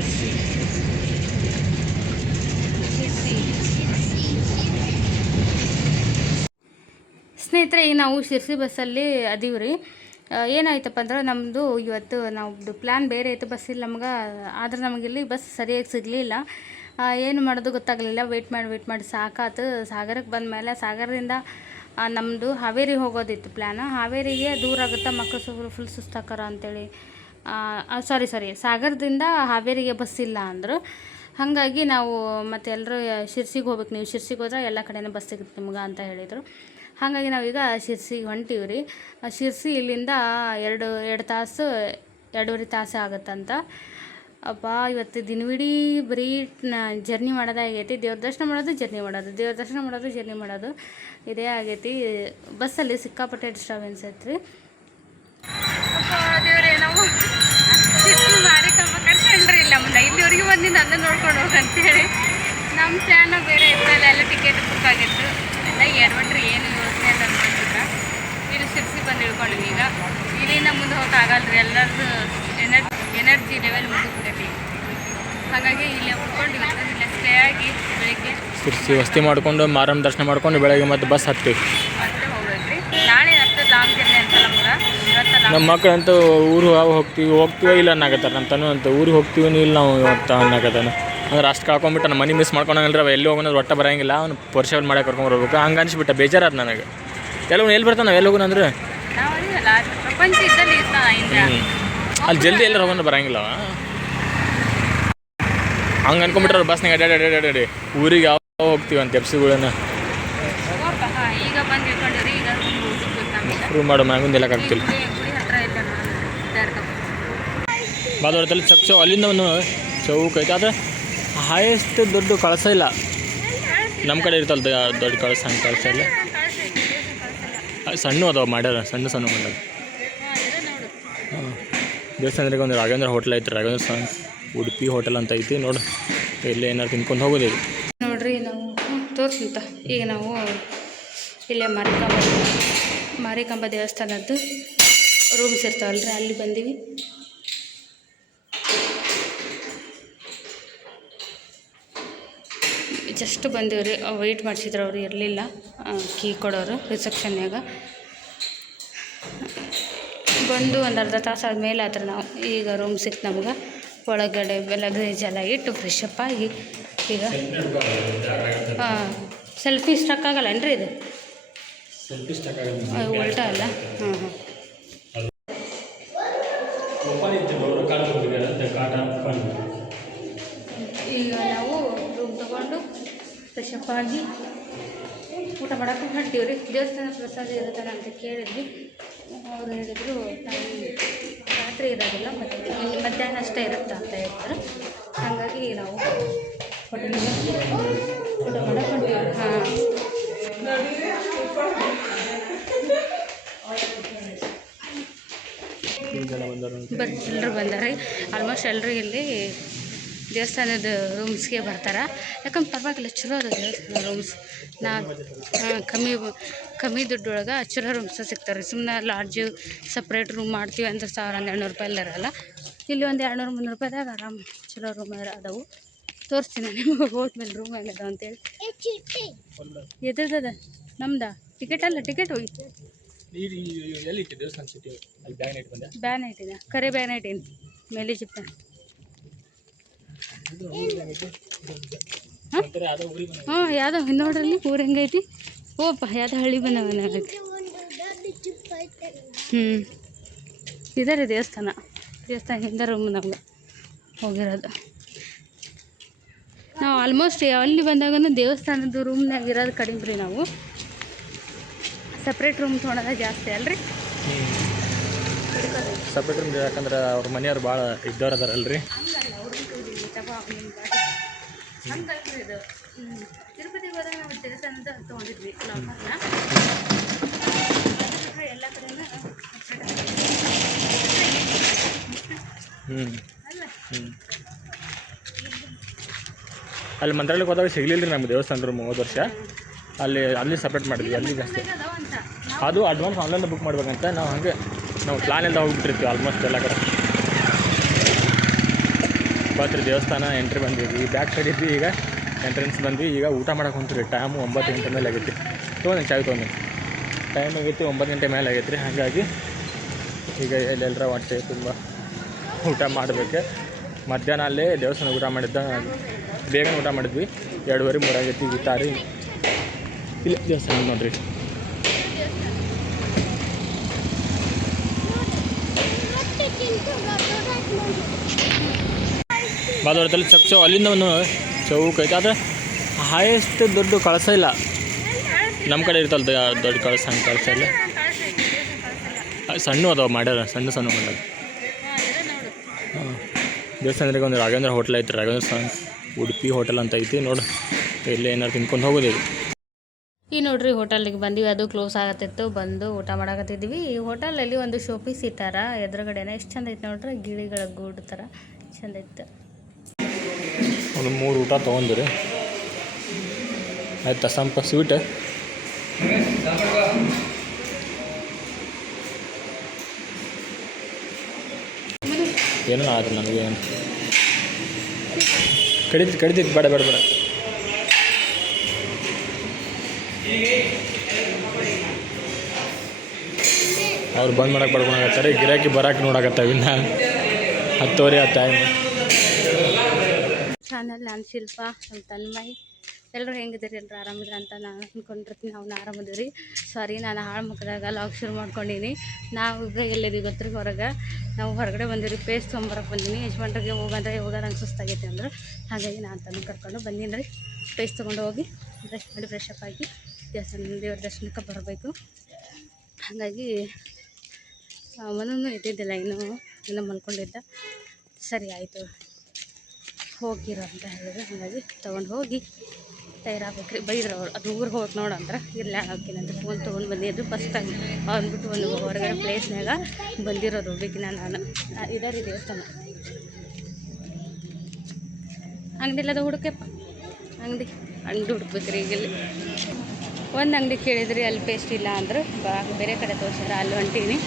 ಶಿರ್ಸಿ ಶಿರ್ಸಿ ಸ್ನೇಹಿತರೆ, ಈಗ ನಾವು ಶಿರ್ಸಿ ಬಸ್ಸಲ್ಲಿ ಅದೀವಿ ರೀ. ಏನಾಯ್ತಪ್ಪ ಅಂದ್ರೆ ನಮ್ಮದು ಇವತ್ತು ನಾವು ಪ್ಲ್ಯಾನ್ ಬೇರೆ ಐತೆ, ಬಸ್ ಇಲ್ಲ ನಮ್ಗೆ. ಆದ್ರೆ ನಮಗಿಲ್ಲಿ ಬಸ್ ಸರಿಯಾಗಿ ಸಿಗಲಿಲ್ಲ. ಏನು ಮಾಡೋದು ಗೊತ್ತಾಗಲಿಲ್ಲ. ವೆಯ್ಟ್ ಮಾಡಿ ಸಾಕಾತು. ಸಾಗರಕ್ಕೆ ಬಂದ ಮೇಲೆ ಸಾಗರದಿಂದ ನಮ್ಮದು ಹಾವೇರಿ ಹೋಗೋದಿತ್ತು ಪ್ಲ್ಯಾನ್. ಹಾವೇರಿಗೆ ದೂರ ಆಗುತ್ತೆ, ಮಕ್ಕಳು ಫುಲ್ ಸುಸ್ತಾಕಾರ ಅಂತೇಳಿ ಸಾರಿ ಸಾಗರದಿಂದ ಹಾವೇರಿಗೆ ಬಸ್ ಇಲ್ಲ ಅಂದರು. ಹಾಗಾಗಿ ನಾವು ಮತ್ತೆ ಎಲ್ಲರೂ ಶಿರ್ಸಿಗೆ ಹೋಗ್ಬೇಕು, ನೀವು ಶಿರ್ಸಿಗೆ ಹೋದ್ರೆ ಎಲ್ಲ ಕಡೆಯೂ ಬಸ್ ಸಿಗುತ್ತೆ ನಿಮ್ಗೆ ಅಂತ ಹೇಳಿದರು. ಹಾಗಾಗಿ ನಾವೀಗ ಶಿರ್ಸಿಗೆ ಹೊಂಟೀವಿ ರೀ. ಶಿರ್ಸಿ ಇಲ್ಲಿಂದ ಎರಡು ತಾಸು 2.5 ತಾಸು ಆಗುತ್ತಂತ. ಅಪ್ಪ ಇವತ್ತು ದಿನವಿಡೀ ಬರೀ ಜರ್ನಿ ಮಾಡೋದಾಗೈತಿ. ದೇವ್ರ ದರ್ಶನ ಮಾಡೋದು, ಜರ್ನಿ ಮಾಡೋದು ಇದೇ ಆಗೈತಿ. ಬಸ್ಸಲ್ಲಿ ಸಿಕ್ಕಾಪಟ್ಟೆ ಡಿಸ್ಟರ್ಬೆನ್ಸ್ ಐತ್ರಿ. ದೇವ್ರೇ, ನಾವು ಶಿರ್ಸಿ ಮಾಡಿ ಕರ್ಕೊಂಡ್ರಿ ಇಲ್ಲ ಮುಂದೆ ಇಲ್ಲಿವರೆಗೆ ಬಂದು ನನ್ನ ನೋಡ್ಕೊಂಡು ಹೋಗಂತೇಳಿ ನಮ್ಮ ಪ್ಲ್ಯಾನ ಬೇರೆ ಇತ್ತಲ್ಲ. ಎಲ್ಲ ಟಿಕೆಟ್ ಬುಕ್ ಆಗಿತ್ತು, ಎಲ್ಲ ಎಡವಟ್ರಿ ಏನು ಯೋಚನೆ ಅಂತ ಅಂದ್ಕೊಂಡಿದ್ದ. ಇಲ್ಲಿ ಶಿರ್ಸಿ ಬಂದು ಇಳ್ಕೊಂಡ್ವಿ. ಈಗ ಇಲ್ಲಿಂದ ಮುಂದೆ ಹೋಗೋಕ್ಕಾಗಲ್ರಿ, ಎಲ್ಲರದ್ದು ಎನರ್ಜಿ ಲೆವೆಲ್ ಮುಗಿದ್ಬಿಟ್ಟೈತಿ. ಹಾಗಾಗಿ ಇಲ್ಲೇ ಉಳ್ಕೊಂಡು ಇಲ್ಲೇ ಸ್ಟೇ ಆಗಿ ಬೆಳಿಗ್ಗೆ ಶಿರ್ಸಿ ವಸ್ತಿ ಮಾಡ್ಕೊಂಡು ಮಾರಮ್ಮ ದರ್ಶನ ಮಾಡ್ಕೊಂಡು ಬೆಳಗ್ಗೆ ಮತ್ತೆ ಬಸ್ ಹತ್ತೀವಿ. ಮತ್ತೆ ಹೋಗ್ಬೇಕ್ರಿ. ನಾಳೆ ಅಷ್ಟು ಲಾಂಗ್ ಜರ್ನಿ ಅಂತಲ್ಲ ನಮ್ಗೆ. ನಮ್ಮ ಮಕ್ಕಳಂತೂ ಊರು ಹೋಗ್ತೀವೋ ಇಲ್ಲ ಅನ್ನಕತ್ತಾರ. ನಮ್ಮ ತನು ಅಂತ ಊರಿಗೆ ಹೋಗ್ತೀವಿ ಇಲ್ಲ ನಾವು ಇವತ್ತು ಅನ್ನಕತ್ತಾನ. ಅಂದ್ರೆ ಅಷ್ಟು ಕಳ್ಕೊಂಬಿಟ್ಟು ನಮ್ಮ ಮನೆ ಮಿಸ್ ಮಾಡ್ಕೊಂಡಂಗಲ್ರಿ. ಅವ ಎಲ್ಲಿ ಹೋಗೋಣ ಒಟ್ಟ ಬರೋಂಗಿಲ್ಲ. ಅವ್ನು ಪರ್ಷಲ್ ಮಾಡಕ್ಕೆ ಕರ್ಕೊಂಡು ಬರ್ಬೇಕು. ಹಂಗೆ ಅನ್ಸ್ಬಿಟ್ಟ, ಬೇಜಾರಾದ ನನಗೆ. ಎಲ್ಲಿ ಬರ್ತಾನೆ ನಾವು ಎಲ್ಲಿ ಹೋಗೋಣ ಅಂದ್ರೆ ಪ್ರಪಂಚ ಇದ್ದಲ್ಲಿ ಅಲ್ಲಿ ಜಲ್ದಿ ಎಲ್ಲರೂ ಹೋಗೋಣ ಬರೋಂಗಿಲ್ಲ. ಹಂಗೆ ಅನ್ಕೊಂಬಿಟ್ರೆ ಬಸ್ನಾಗ ಅಡ್ಡಾಡಿ ಊರಿಗೆ ಯಾವ ಹೋಗ್ತೀವಿ ಅಂತ ಎಪ್ಸಿಗಳನ್ನ ಈಗ ಬಂದು ಇಟ್ಕೊಂಡಿರಿ. ಈಗ ಶುರು ಮಾಡೋ ಮ್ಯಾಂಗೊಂದು ಎಲ್ಲ ಆಗ್ತಿಲ್ಲ. ಬಾದವರದಲ್ಲಿ ಚೌ ಅಲ್ಲಿಂದ ಒಂದು ಚೌಕ ಐತೆ. ಆದರೆ ಹೈಯೆಸ್ಟ್ ದೊಡ್ಡ ಕಳಸ ಇಲ್ಲ. ನಮ್ಮ ಕಡೆ ಇರ್ತಲ್ಲ ದೊಡ್ಡ ಕಳಸ, ಹಂಗೆ ಕಳಸ ಇಲ್ಲ. ಸಣ್ಣ ಅದಾವ ಮಾಡ್ಯಾರ, ಸಣ್ಣ ಮಾಡ್ಯಾರ. ಹಾಂ, ದೇವಸ್ಥಾನದಾಗ ಒಂದು ರಾಘವೇಂದ್ರ ಹೋಟ್ಲ್ ಐತೆ. ರಾಘವೇಂದ್ರ ಉಡುಪಿ ಹೋಟೆಲ್ ಅಂತ ಐತಿ ನೋಡಿ. ಇಲ್ಲಿ ಏನಾರು ತಿನ್ಕೊಂಡು ಹೋಗೋದಿದೆ ನೋಡ್ರಿ. ನಾವು ತೋರಿಸಿಂತ ಈಗ ನಾವು ಇಲ್ಲೇ ಮಾರಿಕಾಂಬ ದೇವಸ್ಥಾನದ್ದು ರೂಮ್ಸ್ ಇರ್ತಾವಲ್ರಿ, ಅಲ್ಲಿ ಬಂದೀವಿ. ಜಸ್ಟ್ ಬಂದೀವಿ ರೀ. ವೆಯ್ಟ್ ಮಾಡಿಸಿದ್ರು, ಅವರು ಇರಲಿಲ್ಲ ಕೀ ಕೊಡೋರು ರಿಸೆಪ್ಷನ್ಯಾಗ. ಬಂದು ಒಂದು ಅರ್ಧ ತಾಸು ಆದಮೇಲೆ ಆದ್ರೆ ನಾವು ಈಗ ರೂಮ್ ಸಿಕ್ತು ನಮ್ಗೆ. ಒಳಗಡೆ ಲಗೇಜ್ ಎಲ್ಲ ಇಟ್ಟು ಫ್ರೆಶ್ ಅಪ್ ಆಗಿ ಈಗ ಸೆಲ್ಫಿ ಸ್ಟಕ್ ಆಗಲ್ಲನ್ರಿ ಇದು? ಉಲ್ಟಾ ಅಲ್ಲ. ಈಗ ನಾವು ರೂಮ್ ತೊಗೊಂಡು ಫ್ರೆಶ್ ಅಪ್ ಆಗಿ ಊಟ ಮಾಡೋಕ್ಕೆ ಹೊಂಟೀವಿ ರೀ. ದೇವಸ್ಥಾನ ಪ್ರಸಾದ ಇರುತ್ತಲ್ಲ ಅಂತ ಕೇಳಿದ್ವಿ. ಅವ್ರು ಹೇಳಿದ್ರು ರಾತ್ರಿ ಇರೋದಿಲ್ಲ, ಮತ್ತು ಮಧ್ಯಾಹ್ನ ಅಷ್ಟೇ ಇರುತ್ತೆ ಅಂತ ಹೇಳ್ತಾರೆ. ಹಾಗಾಗಿ ನಾವು ಹೋಟೆಲಿಗೆ ಊಟ ಮಾಡೋಕ್ಕೆ ಹೊಂಟೀವಿ. ಎಲ್ಲರೂ ಬಂದಾರೆ. ಆಲ್ಮೋಸ್ಟ್ ಎಲ್ಲರೂ ಇಲ್ಲಿ ದೇವಸ್ಥಾನದ ರೂಮ್ಸ್ಗೆ ಬರ್ತಾರೆ. ಯಾಕಂದ್ರೆ ಪರವಾಗಿಲ್ಲ, ಚಲೋ ಅದ ದೇವಸ್ಥಾನ ರೂಮ್ಸ್. ಕಮ್ಮಿ ದುಡ್ಡೊಳಗೆ ಚಲೋ ರೂಮ್ಸ್ ಸಿಗ್ತಾರೆ. ಸುಮ್ಮನೆ ಲಾಡ್ಜು ಸಪ್ರೇಟ್ ರೂಮ್ ಮಾಡ್ತೀವಿ ಅಂದ್ರೆ 1,200 ರೂಪಾಯಿ ಇರಲ್ಲ. ಇಲ್ಲಿ ಒಂದು 200-300 ರೂಪಾಯಿದಾಗ ಆರಾಮ್ ಚಲೋ ರೂಮ್ ಅದಾವು. ತೋರಿಸ್ತೀನಿ ನಿಮಗೆ ಹೋದ್ಮೇಲೆ ರೂಮ್ ಹೆಂಗದ ಅಂತೇಳಿ. ಎದ್ರದ ನಮ್ದು ಟಿಕೆಟ್ ಅಲ್ಲ, ಟಿಕೆಟ್ ಹೋಗಿ ಬ್ಯಾನ್ ಐಟಿನ ಕರೆ ಬ್ಯಾನ್ ಐಟೀನಿ ಮೇಲೆ ಚಿಪ್ಪ. ಹಾಂ, ಯಾವುದೋ ನೋಡ್ರಲ್ಲಿ ಊರು ಹೆಂಗೈತಿ. ಓಪ್ಪ, ಯಾವುದೋ ಹಳ್ಳಿ ಬಂದವನಾಗೈತಿ. ಇದೇ ರೀ ದೇವಸ್ಥಾನದಿಂದ ರೂಮ್ ನಮ್ಗೆ ಹೋಗಿರೋದು. ನಾವು ಆಲ್ಮೋಸ್ಟ್ ಅಲ್ಲಿ ಬಂದಾಗ ದೇವಸ್ಥಾನದ ರೂಮ್ನಾಗ ಇರೋದು ಕಡಿಮೆ ರೀ. ನಾವು ಸಪ್ರೇಟ್ ರೂಮ್ ತೊಗೊಳೋದ ಜಾಸ್ತಿ ಅಲ್ರಿ. ಸಪ್ರೇಟ್ ರೂಮ್ ಯಾಕಂದ್ರೆ ಅವ್ರ ಮನೆಯವ್ರು ಭಾಳ ಇದ್ದವ್ರು ಅದಾರಲ್ರಿ. ಇದು ತಿರುಪತಿಗೆ ಹೋದಾಗ ನಾವು ದೇವಸ್ಥಾನದ ತೊಗೊಂಡಿದ್ವಿ ಲಾಕರ್ನ. ಎಲ್ಲ ಕಡೆನೂ ಅಲ್ಲಿ ಮಂತ್ರಾಲಯಕ್ಕೆ ಹೋದಾಗ ಸಿಗಲಿಲ್ಲ ರೀ ನಮ್ಗೆ ದೇವಸ್ಥಾನ ರೂಮ್. ಹೋದ ವರ್ಷ ಅಲ್ಲಿ ಸಪ್ರೇಟ್ ಮಾಡಿದ್ವಿ. ಅಲ್ಲಿ ಜಾಸ್ತಿ ಅದು ಅಡ್ವಾನ್ಸ್ ಆನ್ಲೈನ್ ಬುಕ್ ಮಾಡ್ಬೇಕಂತ ನಾವು ಪ್ಲಾನ್ ಎಲ್ಲ ಹೋಗ್ಬಿಟ್ಟಿರ್ತೀವಿ ಆಲ್ಮೋಸ್ಟ್ ಎಲ್ಲ ಕಡೆ. ಬತ್ರಿ ದೇವಸ್ಥಾನ ಎಂಟ್ರಿ ಬಂದಿದ್ವಿ, ಬ್ಯಾಕ್ ಸೈಡ್ ಇದ್ವಿ. ಈಗ ಎಂಟ್ರೆನ್ಸ್ ಬಂದ್ವಿ. ಈಗ ಊಟ ಮಾಡೋಕೆ ಹೊಂಟ್ರಿ. ಟೈಮು 9 ಗಂಟೆ ಮೇಲೆ ಆಗೈತಿ. ತೊಗೊಂಡು ಚಾಯ್ ತೊಗೊಂಡು ಟೈಮ್ ಆಗೈತಿ 9 ಗಂಟೆ ಮೇಲೆ ಆಗೈತಿ ರೀ. ಹಾಗಾಗಿ ಈಗ ಎಲ್ಲೆಲ್ಲರ ಹೊಟ್ಟೆ ತುಂಬ ಊಟ ಮಾಡಬೇಕು. ಮಧ್ಯಾಹ್ನ ಅಲ್ಲೇ ದೇವಸ್ಥಾನ ಊಟ ಮಾಡಿದ್ದ, ಬೇಗನೆ ಊಟ ಮಾಡಿದ್ವಿ. 2:30 3 ಆಗೈತಿ. ಊಟ ರೀ ಇಲ್ಲ ದೇವಸ್ಥಾನ ನೋಡಿರಿ. ಬಾದೋಡದಲ್ಲಿ ಚೌ ಅಲ್ಲಿಂದ ಒಂದು ಚೌಕ ಐತೆ. ಆದರೆ ಹೈಯೆಸ್ಟ್ ದೊಡ್ಡ ಕಳಸ ಇಲ್ಲ. ನಮ್ಮ ಕಡೆ ಇರ್ತಲ್ಲ ದೊಡ್ಡ ಕಳಸ, ಹಂಗೆ ಕಳಸ ಇಲ್ಲ. ಸಣ್ಣ ಅದಾವ ಮಾಡ್ಯಾರ, ಸಣ್ಣ ಮಾಡ್ಯಾರ. ಹಾಂ, ದೇವಸ್ಥಾನದಾಗ ಒಂದು ರಾಘವೇಂದ್ರ ಹೋಟ್ಲ್ ಐತೆ. ರಾಘವೇಂದ್ರ ಉಡುಪಿ ಹೋಟೆಲ್ ಅಂತ ಐತಿ ನೋಡಿ. ಇಲ್ಲಿ ಏನಾರು ತಿನ್ಕೊಂಡು ಹೋಗೋದು. ಈ ನೋಡ್ರಿ ಹೋಟೆಲಿಗೆ ಬಂದ್ವಿ. ಅದು ಕ್ಲೋಸ್ ಆಗತ್ತಿತ್ತು. ಬಂದು ಊಟ ಮಾಡಕತ್ತಿದ್ವಿ. ಈ ಹೋಟೆಲಲ್ಲಿ ಒಂದು ಶೋಪೀಸ್ ಇಟ್ಟಾರ ಎದುರುಗಡೆನ. ಎಷ್ಟು ಚಂದ ಐತೆ ನೋಡ್ರಿ, ಗಿಳಿಗಳ ಗೂಡು ಥರ ಚಂದ ಐತೆ. ಒಂದು 3 ಊಟ ತೊಗೊಂಡ್ರಿ. ಆಯ್ತು ಸಂಪ ಸ್ವೀಟ್ ಏನೋ ಆದ್ರೆ ನನಗೆ ಕಡಿತಿತ್ತು. ಬೇಡ ಅವ್ರು ಬಂದ್ ಮಾಡಕ್ಕೆ ಬಡ್ಕೊಳಕತ್ತಾರೆ. ಗಿರಾಕಿ ಬರಕ್ಕೆ ನೋಡಕತ್ತಾವ. ಇನ್ನು 10:30 ಆ ಟೈಮ್. ಚಾನಲ್ ನಾನು ಶಿಲ್ಪ, ನಮ್ಮ ತನ್ಮಯ್. ಎಲ್ಲರೂ ಹೆಂಗಿದ್ದೀರಿ? ಎಲ್ಲರೂ ಆರಾಮಿದ್ರೆ ಅಂತ ನಾನು ಅಂದ್ಕೊಂಡಿರ್ತೀನಿ. ನಾವು ಆರಾಮದಿರಿ. ಸಾರಿ, ನಾನು ಹಾಳು ಮುಖದಾಗ ಲಾಗ್ ಶುರು ಮಾಡ್ಕೊಂಡೀನಿ. ನಾವು ಈಗ ಎಲ್ಲಿದ್ದೀವಿ ಗೊತ್ತಿರಿ? ನಾವು ಹೊರಗಡೆ ಬಂದಿರಿ. ಪೇಸ್ಟ್ ತೊಗೊಂಬರಕ್ಕೆ ಬಂದೀನಿ. ಯಜಮಾನ್ರಿಗೆ ಹೋಗೋದಂಗೆ ಸುಸ್ತಾಗೈತೆ ಅಂದ್ರೆ, ಹಾಗಾಗಿ ನಾನು ತಂದು ಕರ್ಕೊಂಡು ಬಂದೀನಿ ರೀ. ಪೇಸ್ಟ್ ತೊಗೊಂಡು ಹೋಗಿ ಬ್ರಷ್ ಮಾಡಿ ಫ್ರೆಶ್ ಅಪ್ ಆಗಿ ದೇವ್ರ ದರ್ಶನಕ್ಕೆ ಬರಬೇಕು. ಹಾಗಾಗಿ ಮನೂ ಇದ್ದಿದ್ದಿಲ್ಲ, ಇನ್ನೂ ಮಲ್ಕೊಂಡಿದ್ದ. ಸರಿ ಆಯಿತು ಹೋಗಿರೋ ಅಂತ ಹೇಳಿದ್ರು. ಹಾಗಾಗಿ ತೊಗೊಂಡು ಹೋಗಿ ತಯಾರಾಗಬೇಕು ರೀ. ಬೈದ್ರು ಅವ್ರು, ಅದು ಊರಿಗೆ ಹೋಗಿ ನೋಡಂದ್ರೆ ಇಲ್ಲ ಹೋಗ್ತೀನಂತ ಫೋನ್ ತೊಗೊಂಡು ಬಂದಿದ್ದು. ಫಸ್ಟ್ ಟೈಮ್ ಅಂದ್ಬಿಟ್ಟು ಒಂದು ಹೊರಗಡೆ ಪ್ಲೇಸ್ನಾಗ ಬಂದಿರೋದು ಬೇಕಿನ ನಾನು. ಇದೇ ರೀ ದೇವಸ್ಥಾನ. ಅಂಗಡಿ ಇಲ್ಲದ ಹುಡುಕಪ್ಪ, ಅಂಗಡಿ ಹುಡುಕ್ಬೇಕ್ರಿ. ಈಗ ಇಲ್ಲಿ ಒಂದು ಅಂಗಡಿ ಕೇಳಿದ್ರಿ, ಅಲ್ಲಿ ಪೇಸ್ಟ್ ಇಲ್ಲ ಅಂದ್ರೆ ಬೇರೆ ಕಡೆ ತೋರಿಸಿದ್ರೆ ಅಲ್ಲಿ ಹೊಂಟೀನಿ.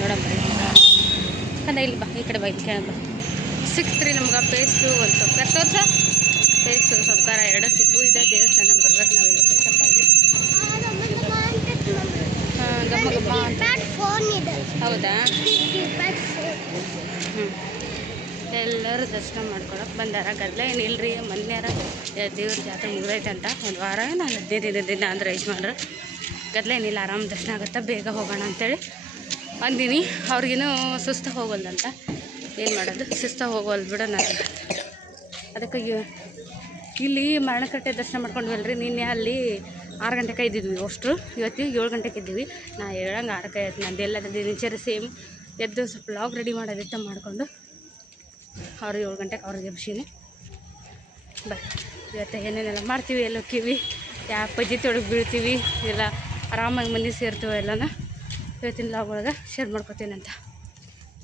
ನೋಡಂಬ್ರಿ ಕಂದ ಇಲ್ಲಿ ಬಾ, ಈ ಕಡೆ ಬಾ, ಇಲ್ಲಿ ಕೇಳಂಬ. ಸಿಕ್ತ್ರಿ ನಮ್ಗೆ ಪೇಸ್ಟು. ಒಂದು ಸೊಪ್ಕಾರ ತೋರ್ಸ. ಪೇಸ್ಟು ಸೊಪ್ಕಾರ 2 ಸಿಕ್ಕು. ಇದೇ ದೇವಸ್ಥಾನ ಬರ್ಬೇಕು ನಾವು. ಈಗ ಫ್ರೆಶಪ್ಪಾಗಿ ಗಮ್ಮ ಅಂತ. ಹೌದಾ? ಎಲ್ಲರೂ ದರ್ಶನ ಮಾಡ್ಕೊಳಕ್ಕೆ ಬಂದಾರ. ಗದ್ದಲ ಏನಿಲ್ಲರಿ. ಮೊನ್ನೆಯಾರ ದೇವ್ರ ಜಾತ್ರೆ ಮುಗ್ದೈತೆ ಅಂತ ಒಂದು ವಾರ ಏನು 15 ದಿನ ಅಂದ್ರೆ ಯಜಮಾನ್ರು ಗದ್ದಲ ಏನಿಲ್ಲ, ಆರಾಮ ದರ್ಶನ ಆಗುತ್ತೆ, ಬೇಗ ಹೋಗೋಣ ಅಂತೇಳಿ ಅಂದಿನಿ. ಅವ್ರಿಗೇನು ಸುಸ್ತು ಹೋಗಲ್ದಂತ. ಏನು ಮಾಡೋದು, ಸುಸ್ತು ಹೋಗೋಲ್ದು ಬಿಡ. ನಾನು ಅದಕ್ಕೆ ಇಲ್ಲಿ ಮರಣಕಟ್ಟೆ ದರ್ಶನ ಮಾಡ್ಕೊಂಡ್ವಲ್ರಿ. ನಿನ್ನೆ ಅಲ್ಲಿ 6 ಗಂಟೆಗೆ ಇದ್ದಿದ್ವಿ ಅಷ್ಟು. ಇವತ್ತಿಗೆ 7 ಗಂಟೆಗೆ ಇದ್ದೀವಿ. ನಾ ಹೇಳಂಗೆ 6ಕ್ಕೆ ಆಯ್ತು. ನಂದು ಎಲ್ಲ ದಿನಚರಿ ಸೇಮ್. ಎದ್ದು ಸ್ವಲ್ಪ ಲಾಗ್ ರೆಡಿ ಮಾಡೋದಿತ್ತ ಮಾಡಿಕೊಂಡು ಅವ್ರು 7 ಗಂಟೆಗೆ ಅವ್ರಿಗೆ ಬಿಸಿನಿ ಇವತ್ತು ಏನೇನೆಲ್ಲ ಮಾಡ್ತೀವಿ, ಎಲ್ಲ ಹೋಗ್ತೀವಿ, ಯಾವ ಪದ್ಧತಿ ಒಳಗೆ ಬೀಳ್ತೀವಿ, ಎಲ್ಲ ಆರಾಮಾಗಿ ಮಂದಿ ಸೇರ್ತೀವಿ. ಎಲ್ಲನ ಇವತ್ತಿನ ಲಾಗ್ ಒಳಗೆ ಶೇರ್ ಮಾಡ್ಕೊತೀನಂತ.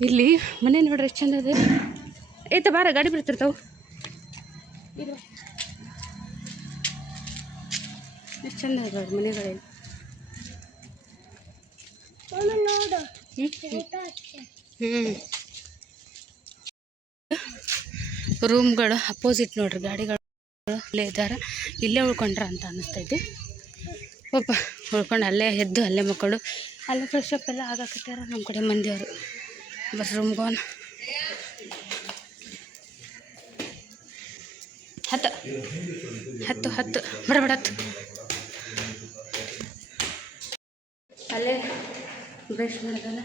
ಇಲ್ಲಿ ಮನೆ ನೋಡ್ರಿ ಎಷ್ಟು ಚಂದ ಇದೆ. ಏತ ಬಾರ, ಗಾಡಿ ಬಿಡ್ತಿರ್ತಾವೆ. ಇದು ಎಷ್ಟು ಚಂದ ಇದೆ ಮನೆಗಳಲ್ಲಿ. ರೂಮ್ಗಳು ಅಪೋಸಿಟ್ ನೋಡ್ರಿ. ಗಾಡಿಗಳು ಅಲ್ಲೇ ಇದ್ದಾರೆ. ಇಲ್ಲೇ ಉಳ್ಕೊಂಡ್ರ ಅಂತ ಅನ್ನಿಸ್ತೈತಿ. ಪಾಪ ಉಳ್ಕೊಂಡು ಅಲ್ಲೇ ಎದ್ದು ಅಲ್ಲೇ ಮಕ್ಕಳು ಅಲ್ಲೇ ಫ್ರೆಶ್ ಅಪ್ ಎಲ್ಲ ಆಗಾಕತ್ತಾರ ನಮ್ಮ ಕಡೆ ಮಂದಿಯವರು. ಬಸ್ ರೂಮ್ಗೋನ್ ಹತ್ತು ಬಡಬಡ ಅಲ್ಲೇ ಬ್ರಷ್ ಮಾಡೋದಲ್ಲ.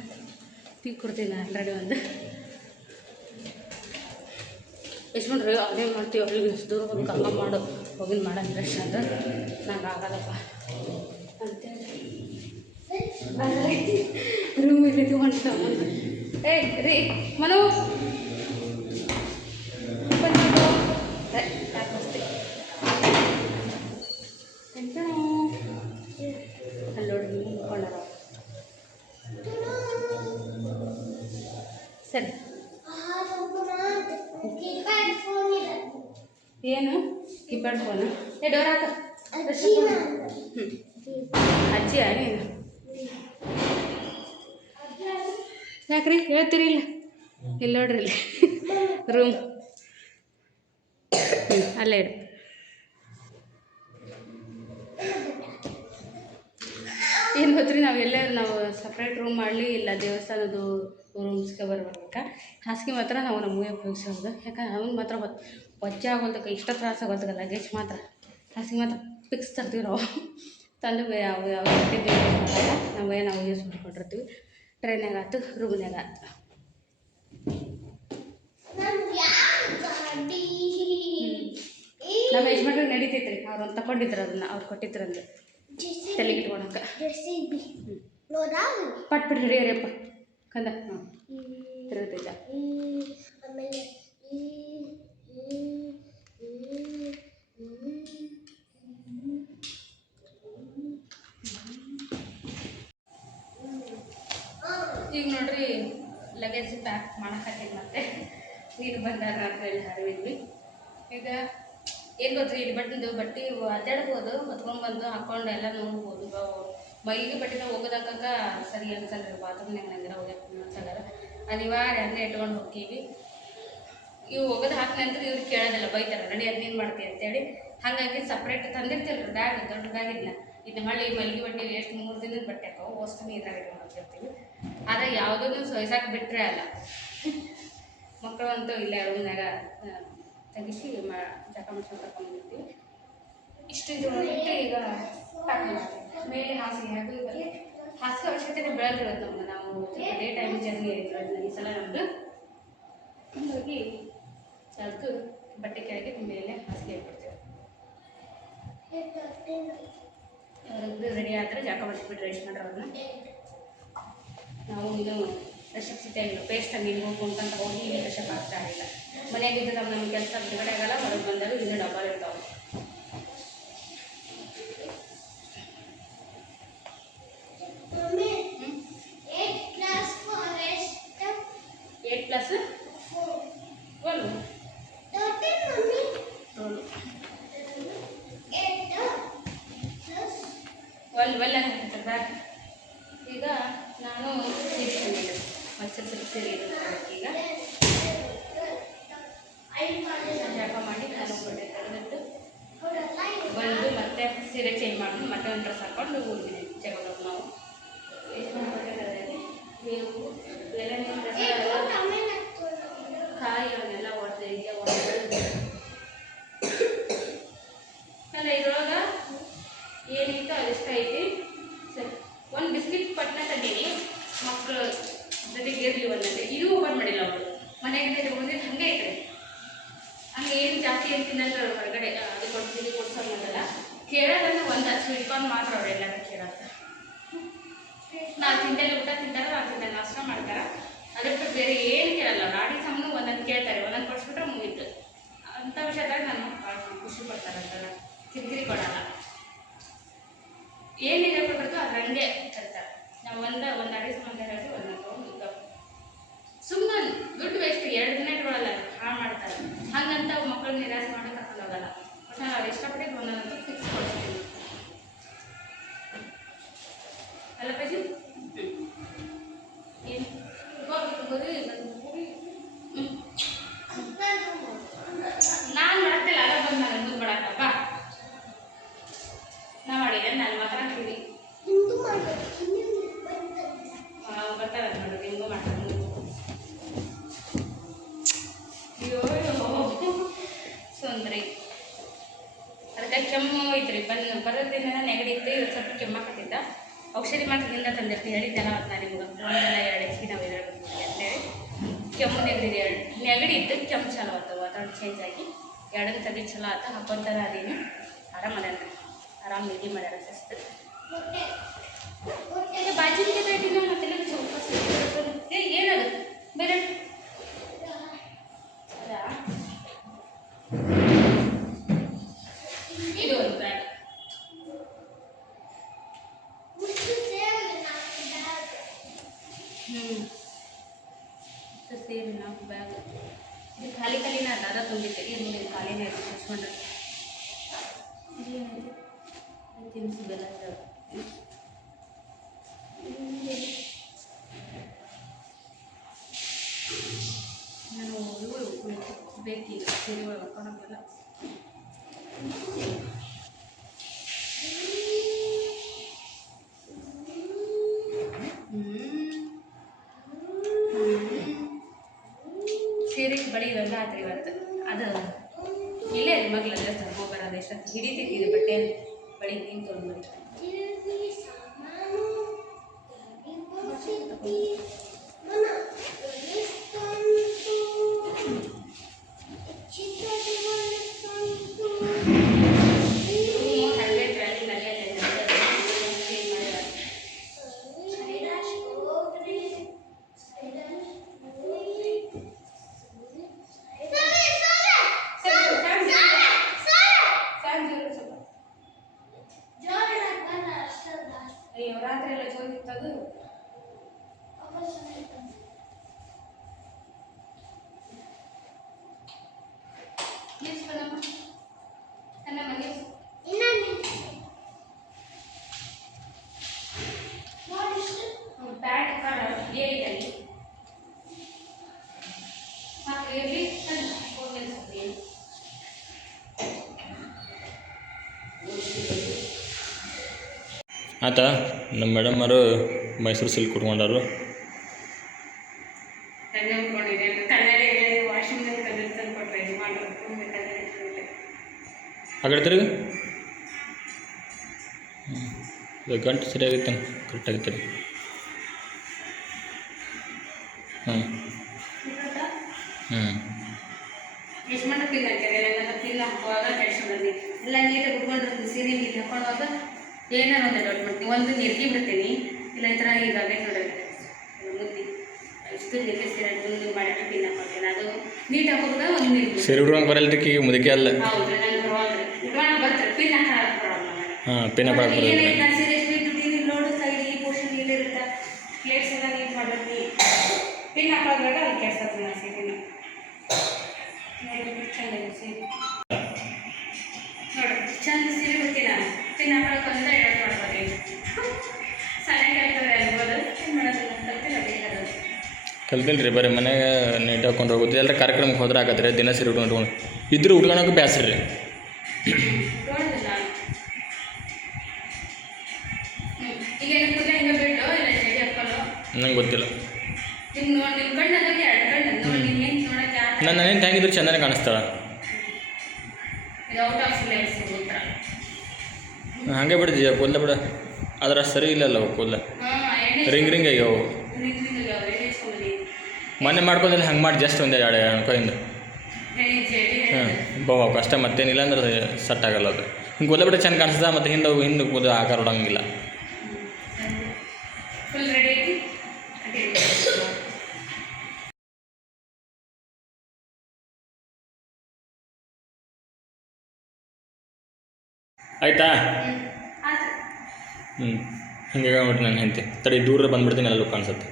ಟೀ ಕೊಡ್ತೀನಿ ಆಲ್ರೆಡಿ ಒಂದು. ಎಷ್ಟು ಮಾಡ್ರಿ ಅದೇ ಮಾಡ್ತೀವಿ. ಅವ್ರಿಗೆ ಎಷ್ಟು ದೂರ ಹೋಗಿ ಹಂಗ ಮಾಡು, ಹೋಗಿನ ಮಾಡೋದು ಬ್ರಷ್ ಅಂತ ನಂಗೆ ಆಗಲ್ಲಪ್ಪ ಅಂತೇಳಿ ರೂಮಿಗೆ ಹೊಂಟ. ಏ ರೀ ಮನು ಸರಿ. ಏನು ಕೀಪ್ಯಾಡ್ ಫೋನ್? ಏ ಡೋರ್ ಹಾಕ. ಅಜ್ಜಿಯ ನೀನು? ಯಾಕ್ರಿ ಹೇಳ್ತೀರಿ? ಇಲ್ಲ ನೋಡ್ರಿ ಇಲ್ಲಿ ರೂಮ್ ಅಲ್ಲೇ ಇಡು. ಏನು ಗೊತ್ತ್ರಿ, ನಾವು ಸಪ್ರೇಟ್ ರೂಮ್ ಮಾಡಲಿ ಇಲ್ಲ ದೇವಸ್ಥಾನದ್ದು ರೂಮ್ಸ್ಗೆ ಬರ್ಬೇಕಾ, ಹಾಸಿಗೆ ಮಾತ್ರ ನಾವು ನಮಗೆ ಉಪಯೋಗಿಸೋದು. ಯಾಕಂದ್ರೆ ಅವ್ನು ಮಾತ್ರ ವಜ್ಜೆ ಆಗೋದಕ್ಕೆ ಇಷ್ಟ ತ್ರಾಸ ಆಗೋದಕ್ಕೆ ಲಗೇಜ್ ಮಾತ್ರ ಹಾಸಿಗೆ ಮಾತ್ರ ಫಿಕ್ಸ್ ತರ್ತೀವಿ ನಾವು. ತಂದು ನಾವು ಯೂಸ್ ಮಾಡ್ಕೊಂಡಿರ್ತೀವಿ. ಟ್ರೈನಾಗ ಆಯ್ತು, ರೂಮ್ನಾಗ ಆಯ್ತು. ನಮ್ಮ ಯಜಮಾನ್ರಿಗೆ ನಡೀತೈತೆ ರೀ, ಅವ್ರು ತಗೊಂಡಿದ್ರು ಅದನ್ನು, ಅವ್ರು ಕೊಟ್ಟಿದ್ರಂದು ತಲೆಗೆ ಇಟ್ಕೊಳಕ್ಕೆ. ಪಟ್ಬಿಟ್ಟು ಹಿಡಿಯರಿಯಪ್ಪ ಕಂದ. ಹಾಂ ತಿರುಗತೈತ. ಈಗ ನೋಡ್ರಿ ಲಗೇಜ್ ಪ್ಯಾಕ್ ಮಾಡೋಕ್ಕಾಗಿಲ್ಲ, ಮತ್ತೆ ನೀರು ಬಂದಾಗ ಅಂತ ಹೇಳಿ ಹರಿವಿದ್ವಿ. ಈಗ ಏನು ಗೊತ್ತ್ರಿ, ಇಲ್ಲಿ ಬಟ್ಟೆ ಅಡ್ಡಾಡ್ಬೋದು, ಹೊತ್ಕೊಂಡ್ಬಂದು ಹಾಕ್ಕೊಂಡು ಎಲ್ಲ ನೋಡ್ಬೋದು. ಮೈಗೆ ಬಟ್ಟೆನ ಹೋಗೋದಕ್ಕ ಸರಿ ಅನ್ಸಲ್ರಿ, ಬಾತ್ರೂಮ್ನಾಗ ನಂಗೆಲ್ಲ ಹೋಗ್ಯಕ್ಕೆ ಅನ್ಸಲ್ಲ. ಅನಿವಾರ್ಯ ಅಲ್ಲೇ ಇಟ್ಕೊಂಡು ಹೋಗ್ತೀವಿ. ಇವು ಹೋಗೋದು ಹಾಕ್ಲಿ ಅಂತ ಇವ್ರು ಕೇಳೋದಿಲ್ಲ, ಬೈತಾರೆ ನಡಿ ಅದನ್ನೇನು ಮಾಡ್ತೀವಿ ಅಂತೇಳಿ. ಹಾಗಾಗಿ ಸಪ್ರೇಟ್ ತಂದಿರ್ತಿಲ್ಲ ರೀ ಬ್ಯಾಗ್, ದೊಡ್ಡ ಬ್ಯಾಗ್ ಇಲ್ಲ. ಇದು ಮಲ್ಲಿಗೆ ಬಟ್ಟೆ ಎಷ್ಟು 3 ದಿನದ ಬಟ್ಟೆ ಹಾಕೋ ಅಷ್ಟು ನೀರಾಗ ಇಟ್ಕೊಂಡಿರ್ತೀವಿ. ಆದರೆ ಯಾವುದೂ ಸೊಯ್ಸಾಕ್ ಬಿಟ್ಟರೆ ಅಲ್ಲ, ಮಕ್ಕಳು ಅಂತೂ ಇಲ್ಲೇ ರೂಮ್ನಾಗ ತೆಗಿಸಿ ಜಕ ಮಾಡ್ಕೊಂಡು ಕರ್ಕೊಂಡ್ಬಿಡ್ತೀವಿ. ಇಷ್ಟು ಇದು ಬಿಟ್ಟು ಈಗ ಪ್ಯಾಕ್ ಮಾಡ್ತೀವಿ. ಮೇಲೆ ಹಾಸಿಗೆ ಹಾಸಿಗೆ ಅವಶ್ಯಕತೆ ಬೆಳೆದಿರೋದು ನಮ್ಗೆ. ನಾವು ಡೇ ಟೈಮ್ ಜರ್ನಿ ಇರೋದು ಈ ಸಲ ನಮ್ಮದು. ಹಾಗಾಗಿ ಅದಕ್ಕೆ ಬಟ್ಟೆ ಕೆಳಗೆ ಮೇಲೆ ಹಾಸಿಗೆ ಇಟ್ಬಿಡ್ತೀವಿ. ಅವ್ರದ್ದು ರೆಡಿ ಆದರೆ ಜಾಕ ಮಾಡಿಸ್ಬಿಟ್ಟು ರೆಸ್ಟ್ ಮಾಡೋರನ್ನ ನಾವು ಇನ್ನೂ ಫ್ರೆಶಪ್ ಸಿಗ್ತಾ ಇಲ್ಲ. ಪೇಸ್ಟ್ ಮೀನು ಹೋಗ್ಕೊಂತ ಹೋಗಿ ಇಲ್ಲಿ ಫ್ರೆಶಪ್ ಆಗ್ತಾ ಇಲ್ಲ. ಮನೆಯಾಗಿದ್ದು ನಮ್ಮ ಕೆಲಸ ಬಿಡುಗಡೆ ಆಗಲ್ಲ, ಹೊರಗೆ ಬಂದಾಗ ಇನ್ನೂ ಡಬ್ಬಲ್ ಇರ್ತಾವೆ. ಬ್ಯಾಗ್ ಈಗ ನಾನು ಸೀರೆ ತಂದಿದ್ದೆ, ಮೈಸೂರು ಸಿಲ್ಕ್ ಸೀರೆ ಈಗ ಜಾಕ ಮಾಡಿ ನಾನು ಬಟ್ಟೆ ತೆಗೆದಿಟ್ಟು ಬಂದು ಮತ್ತೆ ಸೀರೆ ಚೇಂಜ್ ಮಾಡಿ ಮತ್ತೆ ಒಂದು ಡ್ರೆಸ್ ಹಾಕ್ಕೊಂಡು ಹೋಗಿದ್ದೀನಿ ಜಗಳಕ್ಕೆ. ನಾವು ನೀವು ಕಾಯಿ ಅವನ್ನೆಲ್ಲ ಹೊಡೆದು ಇದೆ ಅಲ್ಲ, ಇದ್ರೊಳಗೆ ಏನಿತ್ತು ಅದಿಷ್ಟ ಐತಿ. ಸರಿ, ಒಂದು ಬಿಸ್ಕಿಟ್ ಪಟ್ನ ತಂದೀನಿ ಮಕ್ಕಳು ಜೊತೆಗೆ ಇರಲಿ ಒಂದಂತೆ. ಇದು ಓಪನ್ ಮಾಡಿಲ್ಲ ಅವರು, ಮನೆಗೆ ತಗೊಂಡಿದ್ದು ಹಾಗೆ ಐತೆ. ಹಂಗೆ ಏನು ಜಾಸ್ತಿ ಏನು ತಿನ್ನಲ್ರಿ ಅವ್ರು ಹೊರಗಡೆ. ಅದು ಕೊಡ್ತೀನಿ ಕೊಡ್ಸೋದಲ್ಲ, ಕೇಳೋದನ್ನು ಒಂದು ಸ್ವೀಟ್ ಕಾರ್ನ್ ಮಾತ್ರ ಅವ್ರು ಎಲ್ಲರೂ ಕೇಳೋದು. ನಾನು ತಿಂತೇನೆ ಊಟ ತಿಂತಾರೆ, ನಾನು ತಿಂತೇನೆ ನಾಷ್ಟ ಮಾಡ್ತಾರೆ. ಅದ್ರ ಬಿಟ್ಟು ಬೇರೆ ಏನು ಕೇಳಲ್ಲ. ರಾಡಿ ಸಾಮಾನು ಒಂದೊಂದು ಕೇಳ್ತಾರೆ, ಒಂದೊಂದು ಕೊಡಿಸ್ಬಿಟ್ರೆ ಮುಗೀತು. ಅಂಥ ವಿಷಯದಾಗ ನನ್ನ ಮಕ್ಕಳು ಖುಷಿ ಪಡ್ತಾರೆ ಅಂತ ಕಿರಿಕಿರಿ ಕೊಡಲ್ಲ. ಏನು ಹೇಳ್ಕೊಡ್ಬೇಕು ಅದ್ರಂಗೆ ತರ್ತಾರೆ. ನಾವು ಒಂದು ಅಡಿಗೆ ಸಂಬಂಧ ಹೇಳ್ತೀವಿ, ಒಂದೊಂದು ತೊಗೊಂಡು ಸುಮ್ಮನೆ ದುಡ್ಡು ವೇಸ್ಟ್. 2 ದಿನ ಇಟ್ಕೊಳ್ಳಲ್ಲ, ಹಾಳು ಮಾಡ್ತಾರೆ. ಹಾಗಂತ ಮಕ್ಕಳು ನಿರಾಸೆ ಮಾಡಿ ಕರ್ಕೊಂಡು ಹೋಗಲ್ಲ. ಬಟ್ ನಾನು ಅವ್ರು ಇಷ್ಟಪಟ್ಟಿದ್ದು ಒಂದೊಂದು ಫಿಕ್ಸ್ ಕೊಡಿಸ್ತೀನಿ ಅಲ್ಲ ಪೇಜಿ. ಏನು ನಾನು ಮಾಡಕ್ತಿಲ್ಲ, ಅಲ್ಲ ಬಂದು ನಾನು ಮುಂದೆ ಮಾಡಕ್ಕಪ್ಪ ನಾ ಮಾಡಿದೆ, ನಾನು ಮಾತಾಡ್ತೀನಿ. ಬರ್ತಾರೆ ನೋಡ್ರಿ, ಹಿಂಗೂ ಮಾಡ್ತಾರೆ. ಅಯ್ಯೋ ಸುಂದ್ರಿ ಅದಕ್ಕೆ ಕೆಮ್ಮು ಐತ್ರಿ. ಬರೋದ್ರಿಂದ ನೆಗಡಿ ಇತ್ತು, ಇವತ್ತು ಸ್ವಲ್ಪ ಕೆಮ್ಮಾಕತ್ತಿದ್ದ. ಔಷಧಿ ಮಾತ್ರದಿಂದ ತಂದಿರ್ತೀವಿ, ಹೇಳಿದ್ದೆಲ್ಲ ಅವತ್ತು ನಾನು ನಿಮ್ಗೆ 1 2 ನಾವು ಹೇಳ್ಬೇಕು ಅಂತೇಳಿ. ಕೆಮ್ಮು ನೆಗಡಿ ಇತ್ತು, ಕೆಮ್ಮು ಚಲೋ ಆಯ್ತು. ವಾತಾವರಣ ಚೇಂಜ್ ಆಗಿ 2 ತೆಗೆದು ಚಲೋ ಆಯ್ತು. ಹಾಕೊಂತಾರೆ ಅದೇನು ಆರಾಮದ ಆರಾಮ್ ನಿದ್ದೆ ಮಾಡ್ಯಾರ ಸಸ್ತು. ಈಗ ಬಾಜಿಗೆ ಬೇಟಿನ ಮತ್ತೆಲ್ಲ ಸ್ವಲ್ಪ ಏನದು ಬೇರೆ ಅದಾ. ಇದು ಒಂದು ಬ್ಯಾಗ್ ಸೇರಿ 4 ಬ್ಯಾಗ್. ಇದು ಖಾಲಿನ ಅದ ತುಂಬಿತ್ತು. ಇದು ನೋಡಿ ಖಾಲಿನೇ ಆಯ್ತು ಹಚ್ಕೊಂಡ್ರೆ. ಇದೇನೈತಿ ತಿನಿಸು ಬೆಲ್ಲ ನಾನು ಬೇಕೀಗ ಸೀರೆ ಒಳಗೆ ಹಾಕೋಣಕ್ಕೆಲ್ಲ ಸೀರೆಗೆ ಬಳಿ ಇವೆಲ್ಲ ಆತ್ರಿ ಇವತ್ತು ಅದು ಇಲ್ಲೇ ರೀ ಮಗ್ಲೆಲ್ಲ ಹೋಗ್ಬರೋದು ಎಷ್ಟೊತ್ತು ಹಿಡಿತೈತಿ ಬಟ್ಟೆ ಬಳಿ ನೀನು ತೊಗೊಂಡು ರಾತ್ರಿ ಎಲ್ಲ ಜೋಗಿತ್ತದು ಆಯ್ತಾ ನಮ್ಮ ಮೇಡಮ್ಮರು ಮೈಸೂರು ಸಿಲ್ಕ್ ಉಟ್ಕೊಂಡಾರು. ಆ ಕಡೆ ತಿರುಗಿ ಗಂಟು ಸರಿಯಾಗಿತ್ತು ಕರೆಕ್ಟಾಗಿತ್ತು ರೀ. ಹ್ಞೂ ಎಷ್ಟು ಮಟ್ಟ ಪಿನ್ ಹಾಕ್ಯಾರೆ ಎಲ್ಲ ಪಿನ್ ಹಾಕುವಾಗ ಕೆಡ್ಸ್ಕೊಂಡ್ಬಂದು ಎಲ್ಲ ನೀಟಾಗಿ ಉಟ್ಕೊಂಡಿರ್ತೀನಿ ಸೀರೆ ನೀರು ಹಾಕೊಳ್ಳುವಾಗ ಏನಾರು ಒಂದು ದೊಡ್ಡ ಮಾಡ್ತೀನಿ ಒಂದು ನೆರ್ಗಿ ಬಿಡ್ತೀನಿ ಇಲ್ಲ ಈ ಥರ ಈಗ ಆಗೈತೆ ನೋಡೋದು ಮುದ್ದಿ ಇಷ್ಟು ನೆರ್ಗಿ ಸೀರೆ ಮುಂದೆ ಮಾಡಿ ಪಿನ್ ಹಾಕೊಳ್ತೀನಿ ಅದು ನೀಟ್ ಹಾಕೋದಾಗ ಒಂದು ನೀರು ಸೀರೆ ಉಟ್ಕೊಂಡು ಬರಲ್ದಕ್ಕೆ ಈಗ ಮುದಕ್ಕೆ ಅಲ್ಲ. ಹೌದು ನಂಗೆ ಬರುವಾಗ ಉಟ್ಕೊಂಡು ಬರ್ತಾರೆ ಪಿನ್ ಹಾಕೋದು ಪ್ರಾಬ್ಲಮ್. ಹಾಂ ಪಿನ್ ಹಾಕೋದು ಏನೈತೆ ನಾನು ಸೀರೆ ಎಷ್ಟು ಇಟ್ಟಿದ್ದೀನಿ ನೋಡು ಸೈಡ್ ಈ ಪೋರ್ಷನ್ ಇಲ್ಲಿರುತ್ತೆ ಪ್ಲೇಟ್ಸ್ ಎಲ್ಲ ನೀಟ್ ಮಾಡಿರ್ತೀನಿ ಪಿನ್ ಹಾಕೋದ್ರಾಗ ಅಲ್ಲಿ ಕೆಡ್ಸತ್ತೆ ನಾನು ಸೀರೆನ ಚಂದ ಸೀರೆ ನೋಡಿ ಚಂದ ಸೀರೆ ಗೊತ್ತಿಲ್ಲ ಪಿನ್ ಹಾಕೊಳಕ್ಕಂದ್ರೆ ಎರಡು ಮಾಡ್ಬೋದು ಸಣ್ಣ ಕಲ್ತದೆ ಅನ್ಬೋದು ಏನು ಮಾಡೋದು ಕಲ್ತಿಲ್ಲ ಬೇಕಾದ್ರೆ ಕಲ್ತಿಲ್ಲ ರೀ ಬರೀ ಮನೆಗೆ ನೀಟ್ ಹಾಕೊಂಡು ಹೋಗುತ್ತೆ ಎಲ್ಲರ ಕಾರ್ಯಕ್ರಮಕ್ಕೆ ಹೋದ್ರೆ ಆಗತ್ತೆ ದಿನ ಸೀರೆ ಉಟ್ಕೊಂಡು ಇದ್ರೂ ಉಟ್ಕೊಳಕ್ಕೆ ಬ್ಯಾಸ್ರಿ ರೀ. ನೋಡೋದಿಲ್ಲ ಈಗ ಏನು ಕೂದಲ ಹಿಂಗೆ ಬಿಟ್ಟು ಇಲ್ಲ ಜಡಿ ಹಾಕೊಂಡು ನಂಗೆ ಗೊತ್ತಿಲ್ಲ. ನಿಮ್ಗೆ ನೋಡಿ ನಿಮ್ಮ ಕಣ್ಣಲ್ಲಿ ಎರಡು ಕಣ್ಣು ನೋಡಿ ನಿಮ್ಗೆ ಏನು ನೋಡೋಕ್ಕೆ ನನ್ನ ಏನು ಹೆಂಗಿದ್ರು ಚೆನ್ನಾಗಿ ಕಾಣಿಸ್ತಾಳೆ. ಇದು ಔಟ್ ಆಫ್ ಸಿಲೆಬಸ್ ಉತ್ತರ ಹಾಗೆ ಬಿಡ್ತೀಯ ಕೂದಲ ಬಿಡ ಆದ್ರೆ ಸರಿ ಇಲ್ಲಲ್ಲ ಕೂದಲ ರಿಂಗ್ ರಿಂಗ್ ಆಗ್ಯಾವು. ಮೊನ್ನೆ ಮಾಡ್ಕೊಂಡ್ರೆ ಹಂಗೆ ಮಾಡಿ ಜಸ್ಟ್ ಒಂದೇ ಎರಡು ಅನ್ಕೋಯಿಂದ ಹಾಂ ಕಷ್ಟ ಮತ್ತೇನಿಲ್ಲ ಅಂದ್ರೆ ಸೆಟ್ ಆಗಲ್ಲ ಅದು. ಹಿಂಗೆ ಕೂದಲ ಬಿಡ ಚೆಂದ ಕಾಣಿಸ್ತದೆ ಮತ್ತು ಹಿಂದೆ ಕೂದಲು ಆಕಾರ ಹೊಡಂಗಿಲ್ಲ. ಫುಲ್ ರೆಡಿ ಐತಿ ಆಯಿತಾ? ಹಿಂಗೆ ಹೇಳ್ಬಿಟ್ಟು ನಾನು ಹೆಂಡ್ತಿ ತಡಿ ದೂರ ಬಂದುಬಿಡ್ತೀನಿ ಎಲ್ಲ ಕಾಣಿಸುತ್ತೆ.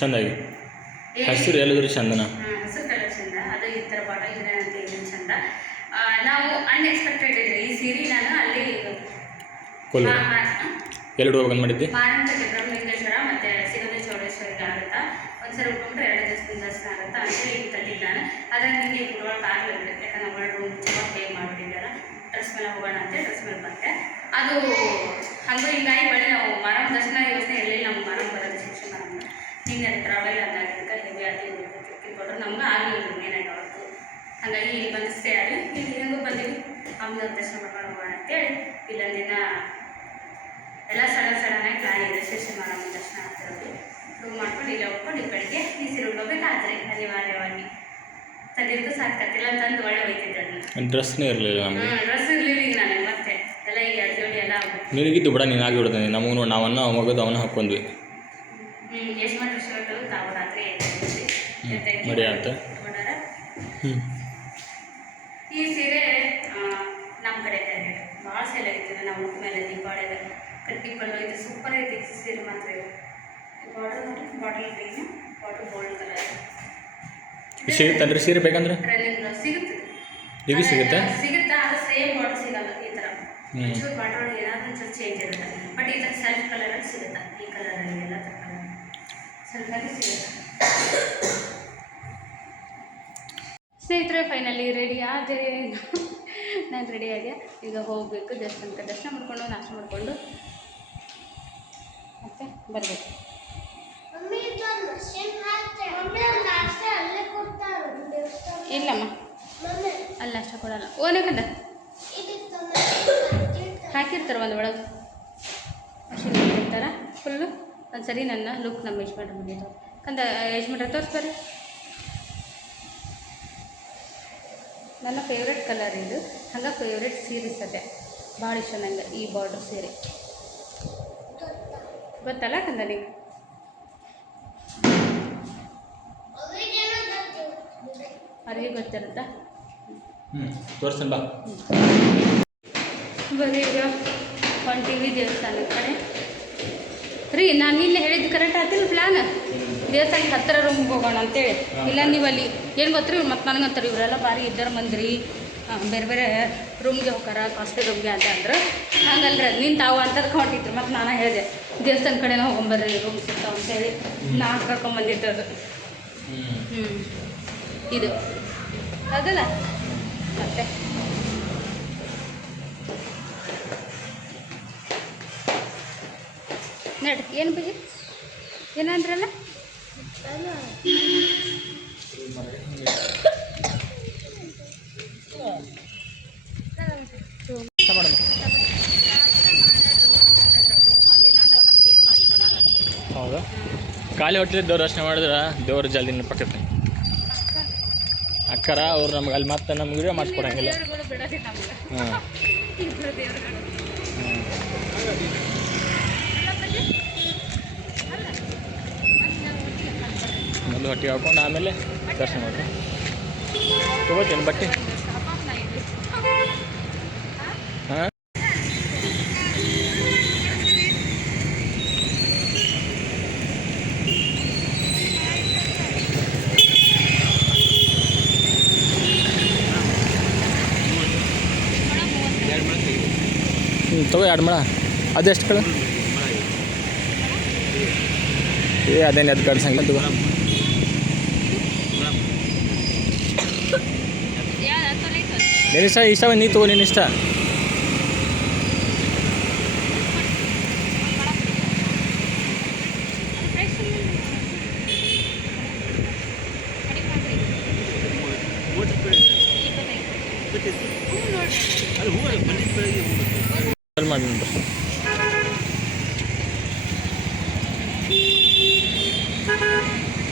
ಚೆಂದಾಗಿ ಹಸಿರು ಹೇಳಿದ್ರು ಚಂದನ ಹಸಿರು ಕಲರ್ ಚಂದ ಅದು ಈ ಥರ ಬಾಟಲ್ ಗಿಡ ಅಂತ ಏನು ಚಂದ. ನಾವು ಅನ್ಎಕ್ಸ್ಪೆಕ್ಟೆಡ್ ಇದೆ ಈ ಸೀರೆ ನಾನು ಅಲ್ಲಿ ಎರಡು ಹೋಗ್ಬಂದು ಮಾಡಿದ್ದೆ ಮಾರಂತ ಬ್ರಹ್ಮಲಿಂಗೇಶ್ವರ ಮತ್ತು ಸಿಗಂಧ ಚೌಡೇಶ್ವರಿಗೆ ಆಗುತ್ತಾ ಒಂದ್ಸರಿ ಉಟ್ಕೊಂಡ್ರೆ 2 ದಿವಸದಿಂದ ದರ್ಶನ ಆಗುತ್ತಾ ಅಂತೇಳಿ ಈಗ ತಂದಿದ್ದಾನೆ. ಆದರೆ ನಿಮಗೆ ಉಡುವಾಗ ಆಗಲಿಲ್ಲ ಯಾಕಂದ್ರೆ ನಾವು ರೂಮ್ ತುಂಬ ಪೇ ಮಾಡಿಬಿಟ್ಟಿದ್ದಾರ ಡ್ರೆಸ್ ಮೇಲೆ ಹೋಗೋಣ ಅಂತ ಡ್ರೆಸ್ ಮೇಲೆ ಬಂದೆ ಅದು ಹಂಗೂ ಹಿಂಗಾಗಿ ಬಳಿ ನಾವು ಮಾರಮ್ಮ ದರ್ಶನ ಯೋಚನೆ ಇರಲಿಲ್ಲ ನಮ್ಗೆ ಮಾರಮ್ಮ ಬರೋದು ಶಿಕ್ಷೆ ಮಾರಮ್ಮ ನಿನ್ನೆ ಟ್ರಾವೆಲ್ ಅಂದಾಗಿದ್ದಕ್ಕೆ ಹೆವಿ ಆಗಿ ಕೊಟ್ಟರು ನಮ್ಗೆ ಆಗಲಿಲ್ಲ ಏನಾಯ್ತು ಅವತ್ತು ಹಾಗಾಗಿ ಇಲ್ಲಿ ಬಂದು ಸ್ಟೇ ಆಗಿ ಇಲ್ಲಿ ಹೆಂಗೂ ಬಂದೀವಿ ಅಮ್ಮನ ದರ್ಶನ ಮಾಡ್ಕೊಂಡು ಹೋಗೋಣ ಅಂತೇಳಿ ಇಲ್ಲೊಂದಿನ ಎಲ್ಲ ಸಡನ್ನಾಗಿ ಪ್ಲ್ಯಾನ್ ಇದೆ ಶಿಕ್ಷೆ ಮಾರಮ್ಮ ದರ್ಶನ ಆಗ್ತಿರೋದು ರೂಮ್ ಮಾಡ್ಕೊಂಡು ಇಲ್ಲಿ ಹೋಗ್ಕೊಂಡು ಈ ಕಡೆಗೆ ಈ ಸೀರೆ ಉಡ್ಕೋಬೇಕಾದ್ರೆ ಅನಿವಾರ್ಯವಾಗಿ ತಂದಿದ್ದಕ್ಕೂ ಸಾಕಾಗ್ತಿಲ್ಲ ತಂದು ಒಳ್ಳೆ ಹೋಯ್ತಿದ್ದೆ ಅದನ್ನ ಡ್ರೆಸ್ನೇ ಇರಲಿಲ್ಲ ನಮಗೆ. ಡ್ರೆಸ್ ಇರಲಿಲ್ಲ ಈಗ ನನಗೆ ಮತ್ತೆ ಎಲ್ಲ ಈಗ 2 ಜೋಡಿ ಎಲ್ಲ ಆಗ್ಬೇಕು ನಿನಗಿದ್ದು ಬಿಡ ನೀನು ಆಗಿ ಬಿಡ್ತಾನೆ ನಮಗೂ ನೋಡಿ ನಾವನ್ನ ಮಗದು ಅವನ್ನ ಹಾಕ್ಕೊಂಡ್ವಿ. ಎಷ್ಟು ಮಾಡಿ ಶರ್ಟು ತಾವು ರಾತ್ರಿ ಮಡಿ ಅಂತ ಈ ಸೀರೆ ನಮ್ಮ ಕಡೆ ಭಾಳ ಸೇಲ್ ಆಗಿತ್ತು ನಾವು ಉಟ್ಟ ಮೇಲೆ ದೀಪಾವಳಿಗೆ ಕಟ್ಟಿ ಪಲ್ಲು ಇದು ಸೂಪರ್ ಐತಿ ಸೀರೆ ಮಾತ್ರ ಇದು ಬಾರ್ಡರ್ ನೋಡಿ bottle green bottle gold colour ಸಿಗುತ್ತಲ್ರಿ ಸೀರೆ ಬೇಕಂದ್ರೆ ರನ್ನಿಂಗ್ ಸಿಗುತ್ತೆ ಈಗ ಸಿಗುತ್ತಾ ಅದು ಸೇಮ್ ಬಾರ್ಡರ್ ಸಿಗಲ್ಲ ಈ ಥರ ಒಂಚೂರು ಬಾರ್ಡರ್ ಒಳಗೆ ಏನಾದರೂ ಒಂಚೂರು ಚೇಂಜ್ ಇರುತ್ತೆ ಬಟ್ ಈ ಥರ ಸೆಲ್ಫ್ ಕಲರಲ್ಲಿ ಸಿಗುತ್ತೆ ಈ ಕಲರಲ್ಲಿ ಎಲ್ಲ ಥರ ಕಲರ್ ಸೆಲ್ಫಲ್ಲಿ ಸಿಗುತ್ತೆ ಸ್ನೇಹಿತರೆ ಫೈನಲಿ ರೆಡಿ ಆದರೆ ನಾನು ರೆಡಿ ಆಗಿ ಈಗ ಹೋಗಬೇಕು ದೇವಸ್ಥಾನಕ್ಕೆ ದರ್ಶನ ಮಾಡಿಕೊಂಡು ನಾಷ್ಟ ಮಾಡಿಕೊಂಡು ಮತ್ತೆ ಬರಬೇಕು. ಇಲ್ಲಮ್ಮ ಅಲ್ಲಿ ನಾಷ್ಟ ಕೊಡಲ್ಲ. ಓನಕಂದ ಹಾಕಿರ್ತಾರೆ ಒಂದು ಒಳಗೆ ಮಷಿನ್ ಹಾಕಿರ್ತಾರೆ ಫುಲ್ಲು. ಒಂದು ಸರಿ ನನ್ನ ಲುಕ್ ನಮ್ಮ ಯಜಮಾನ್ರ ಬಂದಿದ್ದು ಕಂದ ಯಜಮಾನ್ರ ತೋರಿಸ್ಬರ್ರಿ. ನನ್ನ ಫೇವ್ರೆಟ್ ಕಲರ್ ಇದು. ಹಂಗೆ ಫೇವ್ರೆಟ್ ಸೀರೆ ಸದ್ಯ ಭಾಳ ಇಷ್ಟ ನಂಗೆ ಈ ಬಾರ್ಡ್ರ್ ಸೀರೆ. ಗೊತ್ತಲ್ಲ ಕಂದ ನೀವು? ಅವ್ರಿಗೆ ಗೊತ್ತಿರುತ್ತಾ? ತೋರಿಸ್ತೀನಿ ಬಾ. ಬರೀ ಈಗ ಹೊಂಟೀವಿ ದೇವಸ್ಥಾನದ ಕಡೆ ರೀ. ನಾನು ಇಲ್ಲಿ ಹೇಳಿದ್ದು ಕರೆಕ್ಟ್ ಆಗ್ತಿಲ್ಲ ಪ್ಲ್ಯಾನ್. ದೇವಸ್ಥಾನಕ್ಕೆ ಹತ್ತಿರ ರೂಮ್ಗೆ ಹೋಗೋಣ ಅಂತೇಳಿ. ಇಲ್ಲ ನೀವು ಅಲ್ಲಿ ಏನು ಗೊತ್ತ್ರಿ ಮತ್ತು ನನಗಂತಾರೆ ಇವರೆಲ್ಲ ಭಾರಿ ಇದ್ದಾರ ಮಂದ್ರಿ ಬೇರೆ ಬೇರೆ ರೂಮ್ಗೆ ಹೋಗಾರ ಕಾಸ್ಟ್ಲಿ ರೂಮ್ಗೆ ಅಂತ ಅಂದ್ರೆ ಹಂಗಲ್ರಿ ನೀನು ತಾವು ಅಂತದಕ್ಕೆ ಹೊಂಟಿದ್ರು. ಮತ್ತು ನಾನು ಹೇಳಿದೆ ದೇವಸ್ಥಾನ ಕಡೆನೂ ಹೋಗೊಂಬರ್ರಿ ರೂಮ್ ಸಿಗ್ತಾವ ಅಂತೇಳಿ ನಾನು ಕರ್ಕೊಂಬಂದಿದ್ದದು. ಇದು ಅದಲ್ಲ ಮತ್ತೆ ನಡ್ರಿ. ಏನು ಬಜಿ ಏನಂದ್ರಲ್ಲ ಹೌದಾ? ಖಾಲಿ ಹೊಟ್ಟೆ ದೇವ್ರ ದರ್ಶನ ಮಾಡಿದ್ರೆ ದೇವ್ರ ಜಲ್ದಿ ನೆನಪಾಕತ್ತೆ. ಅಕ್ಕರ ಅವ್ರು ನಮ್ಗೆ ಅಲ್ಲಿ ಮತ್ತೆ ನಮ್ಗೆ ವಿಡಿಯೋ ಮಾಡಿಸ್ಕೊಡಂಗಿಲ್ಲ. ಹಾಂ ಮೊದಲು ಹೊಟ್ಟೆ ಹಾಕೊಂಡು ಆಮೇಲೆ ದರ್ಶನ ಮಾಡಿ ತಗೋತೀನಿ ಬಟ್ಟೆ. ಹಾಂ ತಗೋ 2 ಮೊಳ. ಅದೆಷ್ಟು ಕಡೆ ಅದೇನು ಅದು ಕಡ್ಸಂಗಿಲ್ಲ ತಗೋ. ನೀನು ಇಷ್ಟ ನೀ ತಗೋ, ನೀನು ಇಷ್ಟ. ಮಾಡಿ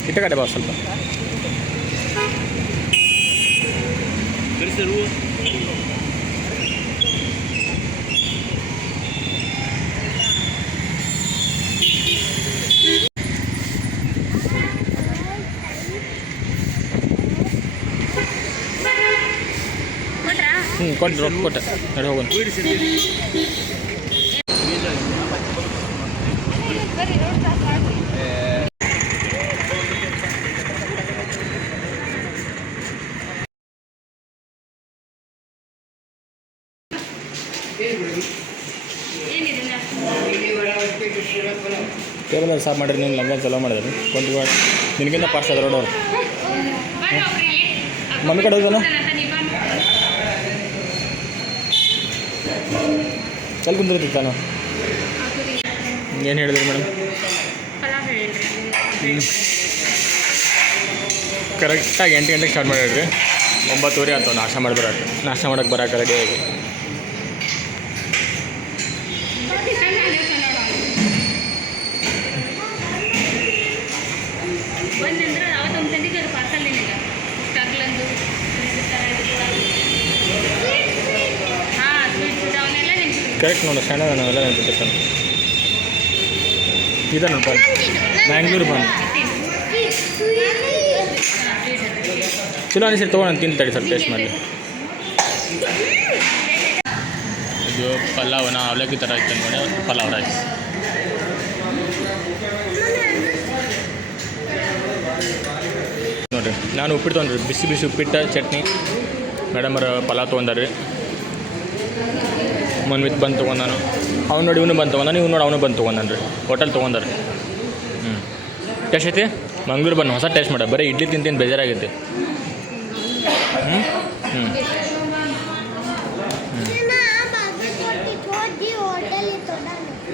ಇಟ್ಟ ಕಡೆ ಬಾ ಸ್ವಲ್ಪ. ಕೊಟ್ಟು ರೊಕ್ಕ ಕೊಟ್ಟೆ ನಡಿ ಹೋಗೋಣ. ಟೇಬಲ್ ಸಾಫ್ ಮಾಡಿರಿ. ನೀನು ಲಂಗ ಚಲೋ ಮಾಡಿದ್ರಿ ಕೊಂತ ನಿನಗಿಂತ ಫಾಸ್ಟ್ ಅದ ರೋಡವ್ರು. ಮಮ್ಮಿ ಕಡೆ ಹೋಗೋಣ. ಚಲ್ ಕುಂದಿರ್ತಿತ್ತು ನಾನು. ಏನು ಹೇಳಿದ್ರಿ ಮೇಡಮ್? ಕರೆಕ್ಟಾಗಿ 8 ಗಂಟೆಗೆ ಸ್ಟಾರ್ಟ್ ಮಾಡಿದ್ರಿ. 9:30 ಆಯ್ತು ನಾಷ್ಟ ಮಾಡಿ ಬರೋಕ್ಕೆ. ನಾಷ್ಟ ಮಾಡೋಕ್ಕೆ ಬರೋಕೆ ರೆಡಿಯಾಗಿ ಕರೆಕ್ಟ್ ನೋಡು. ಸಣ್ಣ ನಾವೆಲ್ಲ ನೆನಪಿಟ್ಟು ಸಣ್ಣ ಇದೆ ನೋಡ್ಪ. ಬ್ಯಾಂಗ್ಳೂರು ಬಂದು ಚಲೋ ಅನಿಸಿರಿ ತೊಗೊಂಡು ತಿಂದು ತಡಿ ಸ್ವಲ್ಪ ಟೇಸ್ಟ್ ಮಾಡಿ. ಇದು ಪಲಾವನ ಅವಲಕ್ಕಿ ಥರ ಇತ್ತು ನೋಡಿ. ಪಲಾವ್ ರೈಸ್ ನೋಡಿರಿ. ನಾನು ಉಪ್ಪಿಟ್ಟು ತೊಗೊಂಡ್ರಿ. ಬಿಸಿ ಬಿಸಿ ಉಪ್ಪಿಟ್ಟು ಚಟ್ನಿ. ಮೇಡಮರ ಪಲಾವ್ ತೊಗೊಂಡಾರ್ರಿ. ಮನ್ವಿತ್ ಬಂದು ತೊಗೊಂಡಾನು. ಅವ್ನು ನೋಡಿ ಇವನು ಬಂದು ತೊಗೊಂಡಾನು. ಇವ್ನು ನೋಡಿ ಅವನು ಬಂದು ತೊಗೊಂಡಾನು ರೀ. ಹೋಟೆಲ್ ತೊಗೊಂಡಾರ. ಟೇಸ್ಟ್ ಐತಿ. ಮಂಗ್ಳೂರು ಬಂದು ಹೊಸ ಟೇಸ್ಟ್ ಮಾಡ. ಬರೀ ಇಡ್ಲಿ ತಿಂತೀನಿ ಬೇಜಾರಾಗೈತಿ. ಹ್ಞೂ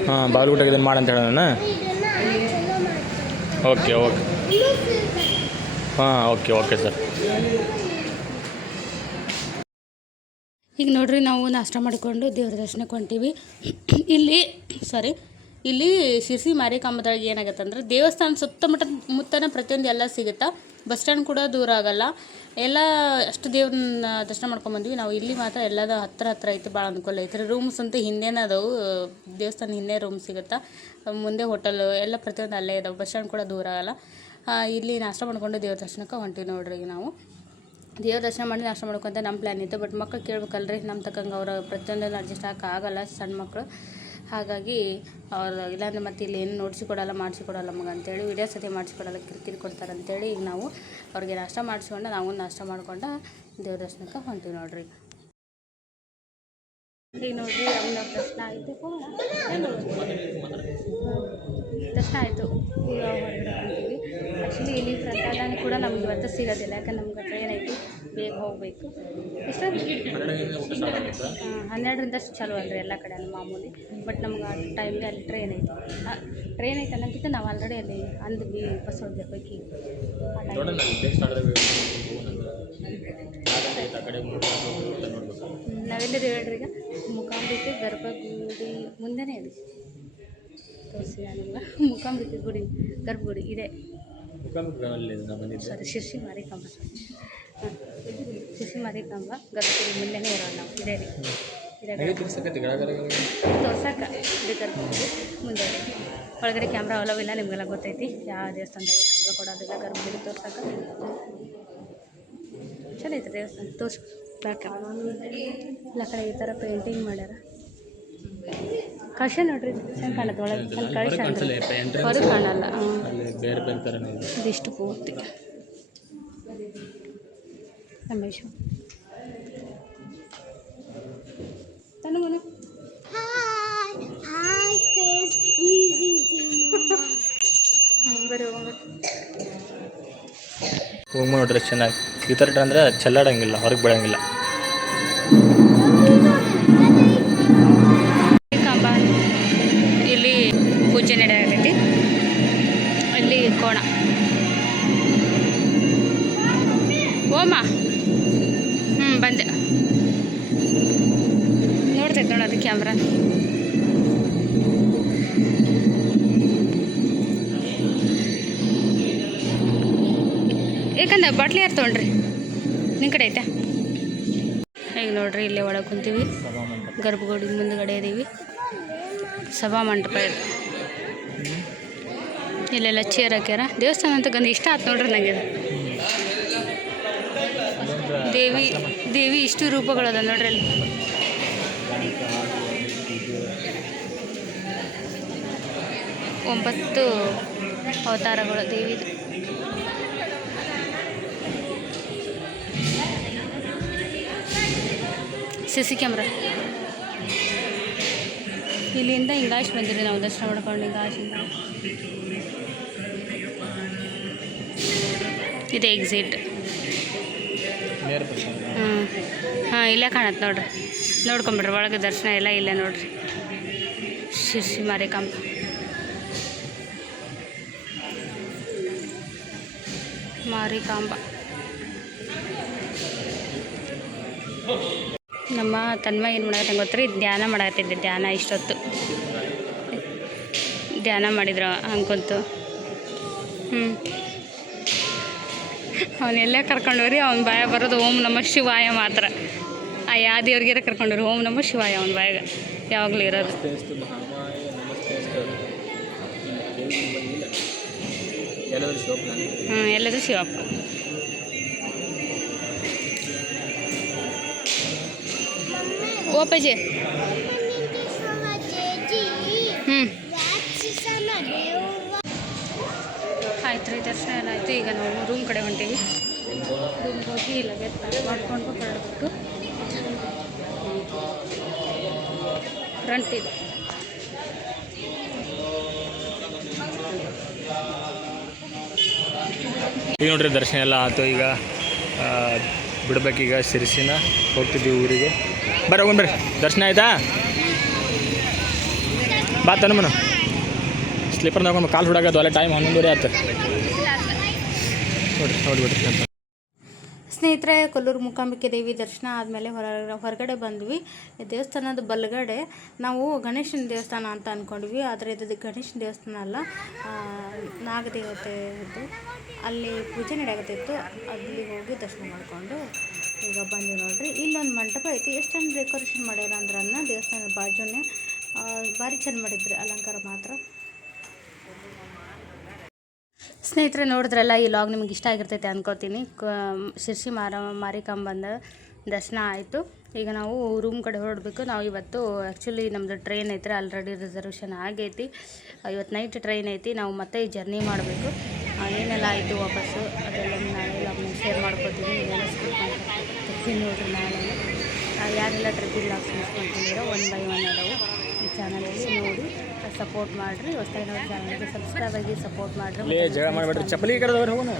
ಹಾಂ ಬಾಗಲಕೋಟೆಗೆ ಇದನ್ನು ಮಾಡಂತ ಹೇಳೋಣ. ಓಕೆ ಓಕೆ ಹಾಂ ಓಕೆ ಓಕೆ ಸರ್. ಈಗ ನೋಡ್ರಿ ನಾವು ನಾಷ್ಟ ಮಾಡಿಕೊಂಡು ದೇವ್ರ ದರ್ಶನಕ್ಕೆ ಹೊಂಟೀವಿ. ಇಲ್ಲಿ ಶಿರ್ಸಿ ಮಾರಿಕಾಂಬದೊಳಗೆ ಏನಾಗುತ್ತೆ ಅಂದ್ರೆ ದೇವಸ್ಥಾನ ಸುತ್ತಮುತ್ತನ ಪ್ರತಿಯೊಂದು ಎಲ್ಲ ಸಿಗುತ್ತಾ. ಬಸ್ ಸ್ಟ್ಯಾಂಡ್ ಕೂಡ ದೂರ ಆಗಲ್ಲ. ಎಲ್ಲ ಅಷ್ಟು ದೇವ್ರನ್ನ ದರ್ಶನ ಮಾಡ್ಕೊಂಬಂದ್ವಿ ನಾವು. ಇಲ್ಲಿ ಮಾತ್ರ ಎಲ್ಲದ ಹತ್ರ ಐತಿ, ಭಾಳ ಅನುಕೂಲ ಐತ್ರಿ. ರೂಮ್ಸ್ ಅಂತೂ ಹಿಂದೆನೇ ಅದಾವು, ದೇವಸ್ಥಾನ ಹಿಂದೆ ರೂಮ್ ಸಿಗುತ್ತಾ, ಮುಂದೆ ಹೋಟೆಲ್ ಎಲ್ಲ ಪ್ರತಿಯೊಂದು ಅಲ್ಲೇ ಇದಾವೆ. ಬಸ್ ಸ್ಟ್ಯಾಂಡ್ ಕೂಡ ದೂರ ಆಗಲ್ಲ. ಇಲ್ಲಿ ನಾಷ್ಟ ಮಾಡ್ಕೊಂಡು ದೇವ್ರ ದರ್ಶನಕ್ಕೆ ಹೊಂಟೀವಿ ನೋಡ್ರಿ. ಈಗ ನಾವು ದೇವ್ರ ದರ್ಶನ ಮಾಡಿ ನಾಷ್ಟ ಮಾಡ್ಕೊಂತ ನಮ್ಮ ಪ್ಲ್ಯಾನ್ ಇತ್ತು. ಬಟ್ ಮಕ್ಕಳು ಕೇಳ್ಬೇಕಲ್ರಿ, ನಮ್ಮ ತಕ್ಕಂಗೆ ಅವ್ರು ಪ್ರತಿಯೊಂದನ್ನು ಅಡ್ಜಸ್ಟ್ ಆಗಲ್ಲ ಸಣ್ಣ ಮಕ್ಕಳು. ಹಾಗಾಗಿ ಅವ್ರು ಇಲ್ಲಾಂದ್ರೆ ಮತ್ತೆ ಇಲ್ಲಿ ಏನು ಮಾಡಿಸಿಕೊಡಲ್ಲ ಮಗ ಅಂತೇಳಿ, ವಿಡಿಯೋ ಸತಿ ಮಾಡಿಸ್ಕೊಡಲ್ಲ, ಕಿರಿಕಿರಿ ಕೊಡ್ತಾರೆ ಅಂತೇಳಿ ಈಗ ನಾವು ಅವ್ರಿಗೆ ನಾಷ್ಟ ಮಾಡಿಸ್ಕೊಂಡು ನಾವು ನಾಷ್ಟ ಮಾಡ್ಕೊಂಡು ದೇವ್ರ ದರ್ಶನಕ್ಕೆ ಹೊಂಟೀವಿ ನೋಡ್ರಿ. ಈಗ ನೋಡ್ರಿ ಅವ್ನ ದರ್ಶನ ಆಯಿತು, ಈಗ ಹೊರಗಡೆ ಹೊಂಟೀವಿ. ಆ್ಯಕ್ಚುಲಿ ಇಲ್ಲಿ ಪ್ರಸಾದ ಕೂಡ ನಮ್ಗೆ ಇವತ್ತು ಸಿಗೋದಿಲ್ಲ, ಯಾಕಂದ್ರೆ ನಮ್ಗೆ ಟ್ರೈನ್ ಐತಿ, ಬೇಗ ಹೋಗಬೇಕು. ಎಷ್ಟೊಂದು 12ರಿಂದ ಚಾಲು ಅಲ್ರಿ ಎಲ್ಲ ಕಡೆ ಮಾಮೂಲಿ. ಬಟ್ ನಮ್ಗೆ ಆ ಟೈಮ್ಗೆ ಅಲ್ಲಿ ಟ್ರೈನ್ ಐತಿ ಅನ್ನೋಕ್ಕಿಂತ ನಾವು ಆಲ್ರೆಡಿ ಅಲ್ಲಿ ಅಂದ್ವಿ ಬಸ್ ಹೋಗ್ಬೇಕು. ನಾವೆಲ್ಲರೂ ಹೇಳ್ರಿ, ಈಗ ಮೂಕಾಂಬಿಕೆ ಗರ್ಭಗುಡಿ ಮುಂದೆನೇ ಇದೆ, ತೋರಿಸಿ ನಿಮ್ಗೆ. ಮೂಕಾಂಬಿಕೆ ಗುಡಿ ಗರ್ಭಗುಡಿ ಇದೆ, ಸಾರಿ ಶಿರ್ಸಿ ಮಾರಿಕಾಂಬ ಗರ್ಭಗುಡಿ ಮುಂದೆನೇ ಇರೋದು ನಾವು. ಇದೇ ರೀ ತೋರ್ಸಕ್ಕ ಇದು ಗರ್ಭಗುಡಿ ಮುಂದೆ ಇದೆ. ಒಳಗಡೆ ಕ್ಯಾಮ್ರಾ ಅಲವಿಲ್ಲ, ನಿಮಗೆಲ್ಲ ಗೊತ್ತೈತಿ. ಯಾವ ದೇವಸ್ಥಾನದಾಗ ಕ್ಯಾಮ್ರಾ ಕೊಡೋದಿಲ್ಲ, ಗರ್ಭಗುಡಿ ತೋರ್ಸಕ್ಕೆ ಚಲೋ ಐತೆ ದೇವಸ್ಥಾನ. ತೋರ್ಸಿ ಬ್ಯಾಕ ಎಲ್ಲ ಕಡೆ ಈ ಥರ ಪೇಂಟಿಂಗ್ ಮಾಡ್ಯಾರ. ಕಳಶ ನೋಡ್ರಿ, ಚೆಂದ ಕಾಣತ್ತೆ ಒಳಗೆ. ಅಲ್ಲಿ ಕಳಶ ಹೊರಗೆ ಕಾಣಲ್ಲ, ಇದಿಷ್ಟು ಪೂರ್ತಿ ರಮೇಶ್ ಹೋಗಿ ನೋಡ್ರಿ ಚೆನ್ನಾಗಿ. ಈ ಥರ ಅಂದರೆ ಚೆಲ್ಲಾಡಂಗಿಲ್ಲ, ಹೊರಗೆ ಬೀಳಂಗಿಲ್ಲ. ಕಂಬ ಇಲ್ಲಿ ಪೂಜೆ ನಡೆಯತೈತಿ. ಇಲ್ಲಿ ಕೋಣ ಓಮ ಬಂದೆ ನೋಡ್ತೈತೆ ನೋಡೋದು ಕ್ಯಾಮ್ರಾ. ಯಾಕಂದ್ರೆ ಬಾಟ್ಲಿ ಯಾರು ತೊಗೊಂಡ್ರಿ, ನಿಮ್ಮ ಕಡೆ ಐತೆ. ಈಗ ನೋಡ್ರಿ ಇಲ್ಲೇ ಒಳಗೆ ಕುಂತೀವಿ, ಗರ್ಭಗುಡಿ ಮುಂದುಗಡೆ ಇದೀವಿ. ಸಭಾ ಮಂಟಪ ಇದೆ, ಇಲ್ಲೆಲ್ಲ ಚೇರ್ ಹಾಕ್ಯಾರ. ದೇವಸ್ಥಾನ ಅಂತ ಗಂದು ಇಷ್ಟ ಆಯ್ತು ನೋಡ್ರಿ ನನಗೆ. ದೇವಿ ಇಷ್ಟು ರೂಪಗಳದ ನೋಡ್ರಿ ಅಲ್ಲಿ. ಒಂಬತ್ತು ಅವತಾರಗಳು ದೇವಿದು. CC camera. ಇಲ್ಲಿಂದ ಹಿಂಗಾಶ್ ಬಂದಿರಿ ನಾವು ದರ್ಶನ ಮಾಡ್ಕೊಂಡು. ಹಿಂಗಾಶಿಂದ ಇದೆ ಎಕ್ಸಿಟ್. ಹಾಂ ಇಲ್ಲೇ ಕಾಣತ್ತೆ ನೋಡ್ರಿ, ನೋಡ್ಕೊಂಬಿಡ್ರಿ. ಒಳಗೆ ದರ್ಶನ ಎಲ್ಲ ಇಲ್ಲೇ ನೋಡ್ರಿ. ಶಿರ್ಸಿ ಮಾರಿಕಾಂಬ ನಮ್ಮ ತನ್ಮ ಏನು ಮಾಡತ್ತೆ ಗೊತ್ತ್ರಿ, ಧ್ಯಾನ ಮಾಡತ್ತಿದ್ದೆ. ಇಷ್ಟೊತ್ತು ಧ್ಯಾನ ಮಾಡಿದ್ರು ಅನ್ಕೊಂತು. ಅವನ್ನೆಲ್ಲ ಕರ್ಕೊಂಡವ್ರಿ. ಅವ್ನ ಬಾಯ ಬರೋದು ಓಂ ನಮಃ ಶಿವಾಯ ಮಾತ್ರ. ಯಾವ ದೇವ್ರಿಗಾರ ಕರ್ಕೊಂಡವ್ರಿ, ಓಂ ನಮಃ ಶಿವಾಯ ಅವ್ನ ಬಾಯಾಗ ಯಾವಾಗಲೂ ಇರೋದು. ಎಲ್ಲದೂ ಶಿವಪ್ಪ. ಓ ಪಜೆ ಆಯ್ತು ರೀ, ದರ್ಶನ ಎಲ್ಲ ಆಯಿತು. ಈಗ ನಾವು ರೂಮ್ ಕಡೆ ಹೊಂಟೀವಿ. ರೂಮ್ಗೆ ಹೋಗಿ ಲಗೇಜ್ ಪ್ಯಾಕ್ ಮಾಡಿಕೊಂಡು ಹೊರಡಬೇಕು. ಫ್ರಂಟ್ ಇದೆ. ಈಗ ನೋಡ್ರಿ ದರ್ಶನ ಎಲ್ಲ ಆಯಿತು. ಈಗ ಬಿಡ್ಬೇಕೀಗ ಶಿರ್ಸಿನ ಹೋಗ್ತಿದ್ದೀವಿ ಊರಿಗೆ. ಬರ್ರಿ ದರ್ಶನ ಆಯ್ತಾ? ಬಾ ತನಮನ ಸ್ಲೀಪರ್ ತಗೊಂಡು ಕಾಲು ಹುಡಾಗದು ಅಲ್ಲೇ ಟೈಮ್ 11:30 ಆಯ್ತು. ನೋಡಿಬಿಡ್ರಿ ಅಂತ ಸ್ನೇಹಿತರೆ, ಕೊಲ್ಲೂರು ಮೂಕಾಂಬಿಕೆ ದೇವಿ ದರ್ಶನ ಆದಮೇಲೆ ಹೊರಗಡೆ ಬಂದ್ವಿ. ದೇವಸ್ಥಾನದ ಬಲಗಡೆ ನಾವು ಗಣೇಶನ ದೇವಸ್ಥಾನ ಅಂತ ಅಂದ್ಕೊಂಡ್ವಿ, ಆದರೆ ಇದು ಗಣೇಶನ ದೇವಸ್ಥಾನ ಅಲ್ಲ, ನಾಗದೇವತೆದು ಅಲ್ಲಿ ಪೂಜೆ ನಡೆಯಕತ್ತಿತ್ತು. ಅಲ್ಲಿ ಹೋಗಿ ದರ್ಶನ ಮಾಡಿಕೊಂಡು ಈಗ ಬಂದು ನೋಡ್ರಿ. ಇಲ್ಲೊಂದು ಮಂಟಪ ಐತಿ. ಎಷ್ಟು ಚಂದ ಡೆಕೋರೇಷನ್ ಮಾಡ್ಯಾರ ಅಂದ್ರೆ ದೇವಸ್ಥಾನದ ಬಾಜುನೇ ಭಾರಿ ಚಂದ ಮಾಡಿದ್ರಿ ಅಲಂಕಾರ ಮಾತ್ರ. ಸ್ನೇಹಿತರೆ, ನೋಡಿದ್ರಲ್ಲ, ಈ ಲಾಗ್ ನಿಮ್ಗೆ ಇಷ್ಟ ಆಗಿರ್ತೈತೆ ಅಂದ್ಕೋತೀನಿ. ಶಿರ್ಸಿ ಮಾರಿಕಾಂಬಂದ ದರ್ಶನ ಆಯಿತು. ಈಗ ನಾವು ರೂಮ್ ಕಡೆ ಹೊರಡಬೇಕು. ನಾವು ಇವತ್ತು ಆ್ಯಕ್ಚುಲಿ ನಮ್ಮದು ಟ್ರೈನ್ ಐತ್ರಿ, ಆಲ್ರೆಡಿ ರಿಸರ್ವೇಷನ್ ಆಗೈತಿ. ಇವತ್ತು ನೈಟ್ ಟ್ರೈನ್ ಐತಿ. ನಾವು ಮತ್ತೆ ಈ ಜರ್ನಿ ಮಾಡಬೇಕು. ಏನೆಲ್ಲ ಆಯಿತು ವಾಪಸ್ಸು ಅದೆಲ್ಲ ನಾಳೆ ಲಾಗ್ನ ಶೇರ್ ಮಾಡ್ಕೋತೀನಿ. ಇದೆಲ್ಲ ಸ್ಕಿಪ್ ಮಾಡ್ತೀನಿ ನೋಡ್ರಿ. ನಾಳೆ ಯಾರೆಲ್ಲ ಟ್ರಿಪ್ಪಿಂಗ್ ಲಾಗ್ಸ್ ಮಿಸ್ ಮಾಡ್ಕೊಂಡಿರೋ 1 by 1 ಅದಾವು ಈ ಚಾನಲಲ್ಲಿ ನೋಡಿ ಸಪೋರ್ಟ್ ಮಾಡಿರಿ. ಹೊಸದಾಗಿ ನೋಡಿ ಚಾನಲ್ಗೆ ಸಬ್ಸ್ಕ್ರೈಬ್ ಆಗಿ ಸಪೋರ್ಟ್ ಮಾಡಿರಿ. ಜಗಳ ಮಾಡಿಬಿಟ್ರಿ. ಚಪ್ಪಲಿ ಕಡೆದವ್ರು ಹೋಗೋಣ.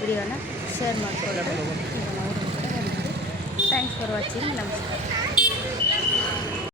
ವಿಡಿಯೋನ ಶೇರ್ ಮಾಡ್ಕೊಳ್ಳೋದು. Thanks for watching. ನಮಸ್ಕಾರ.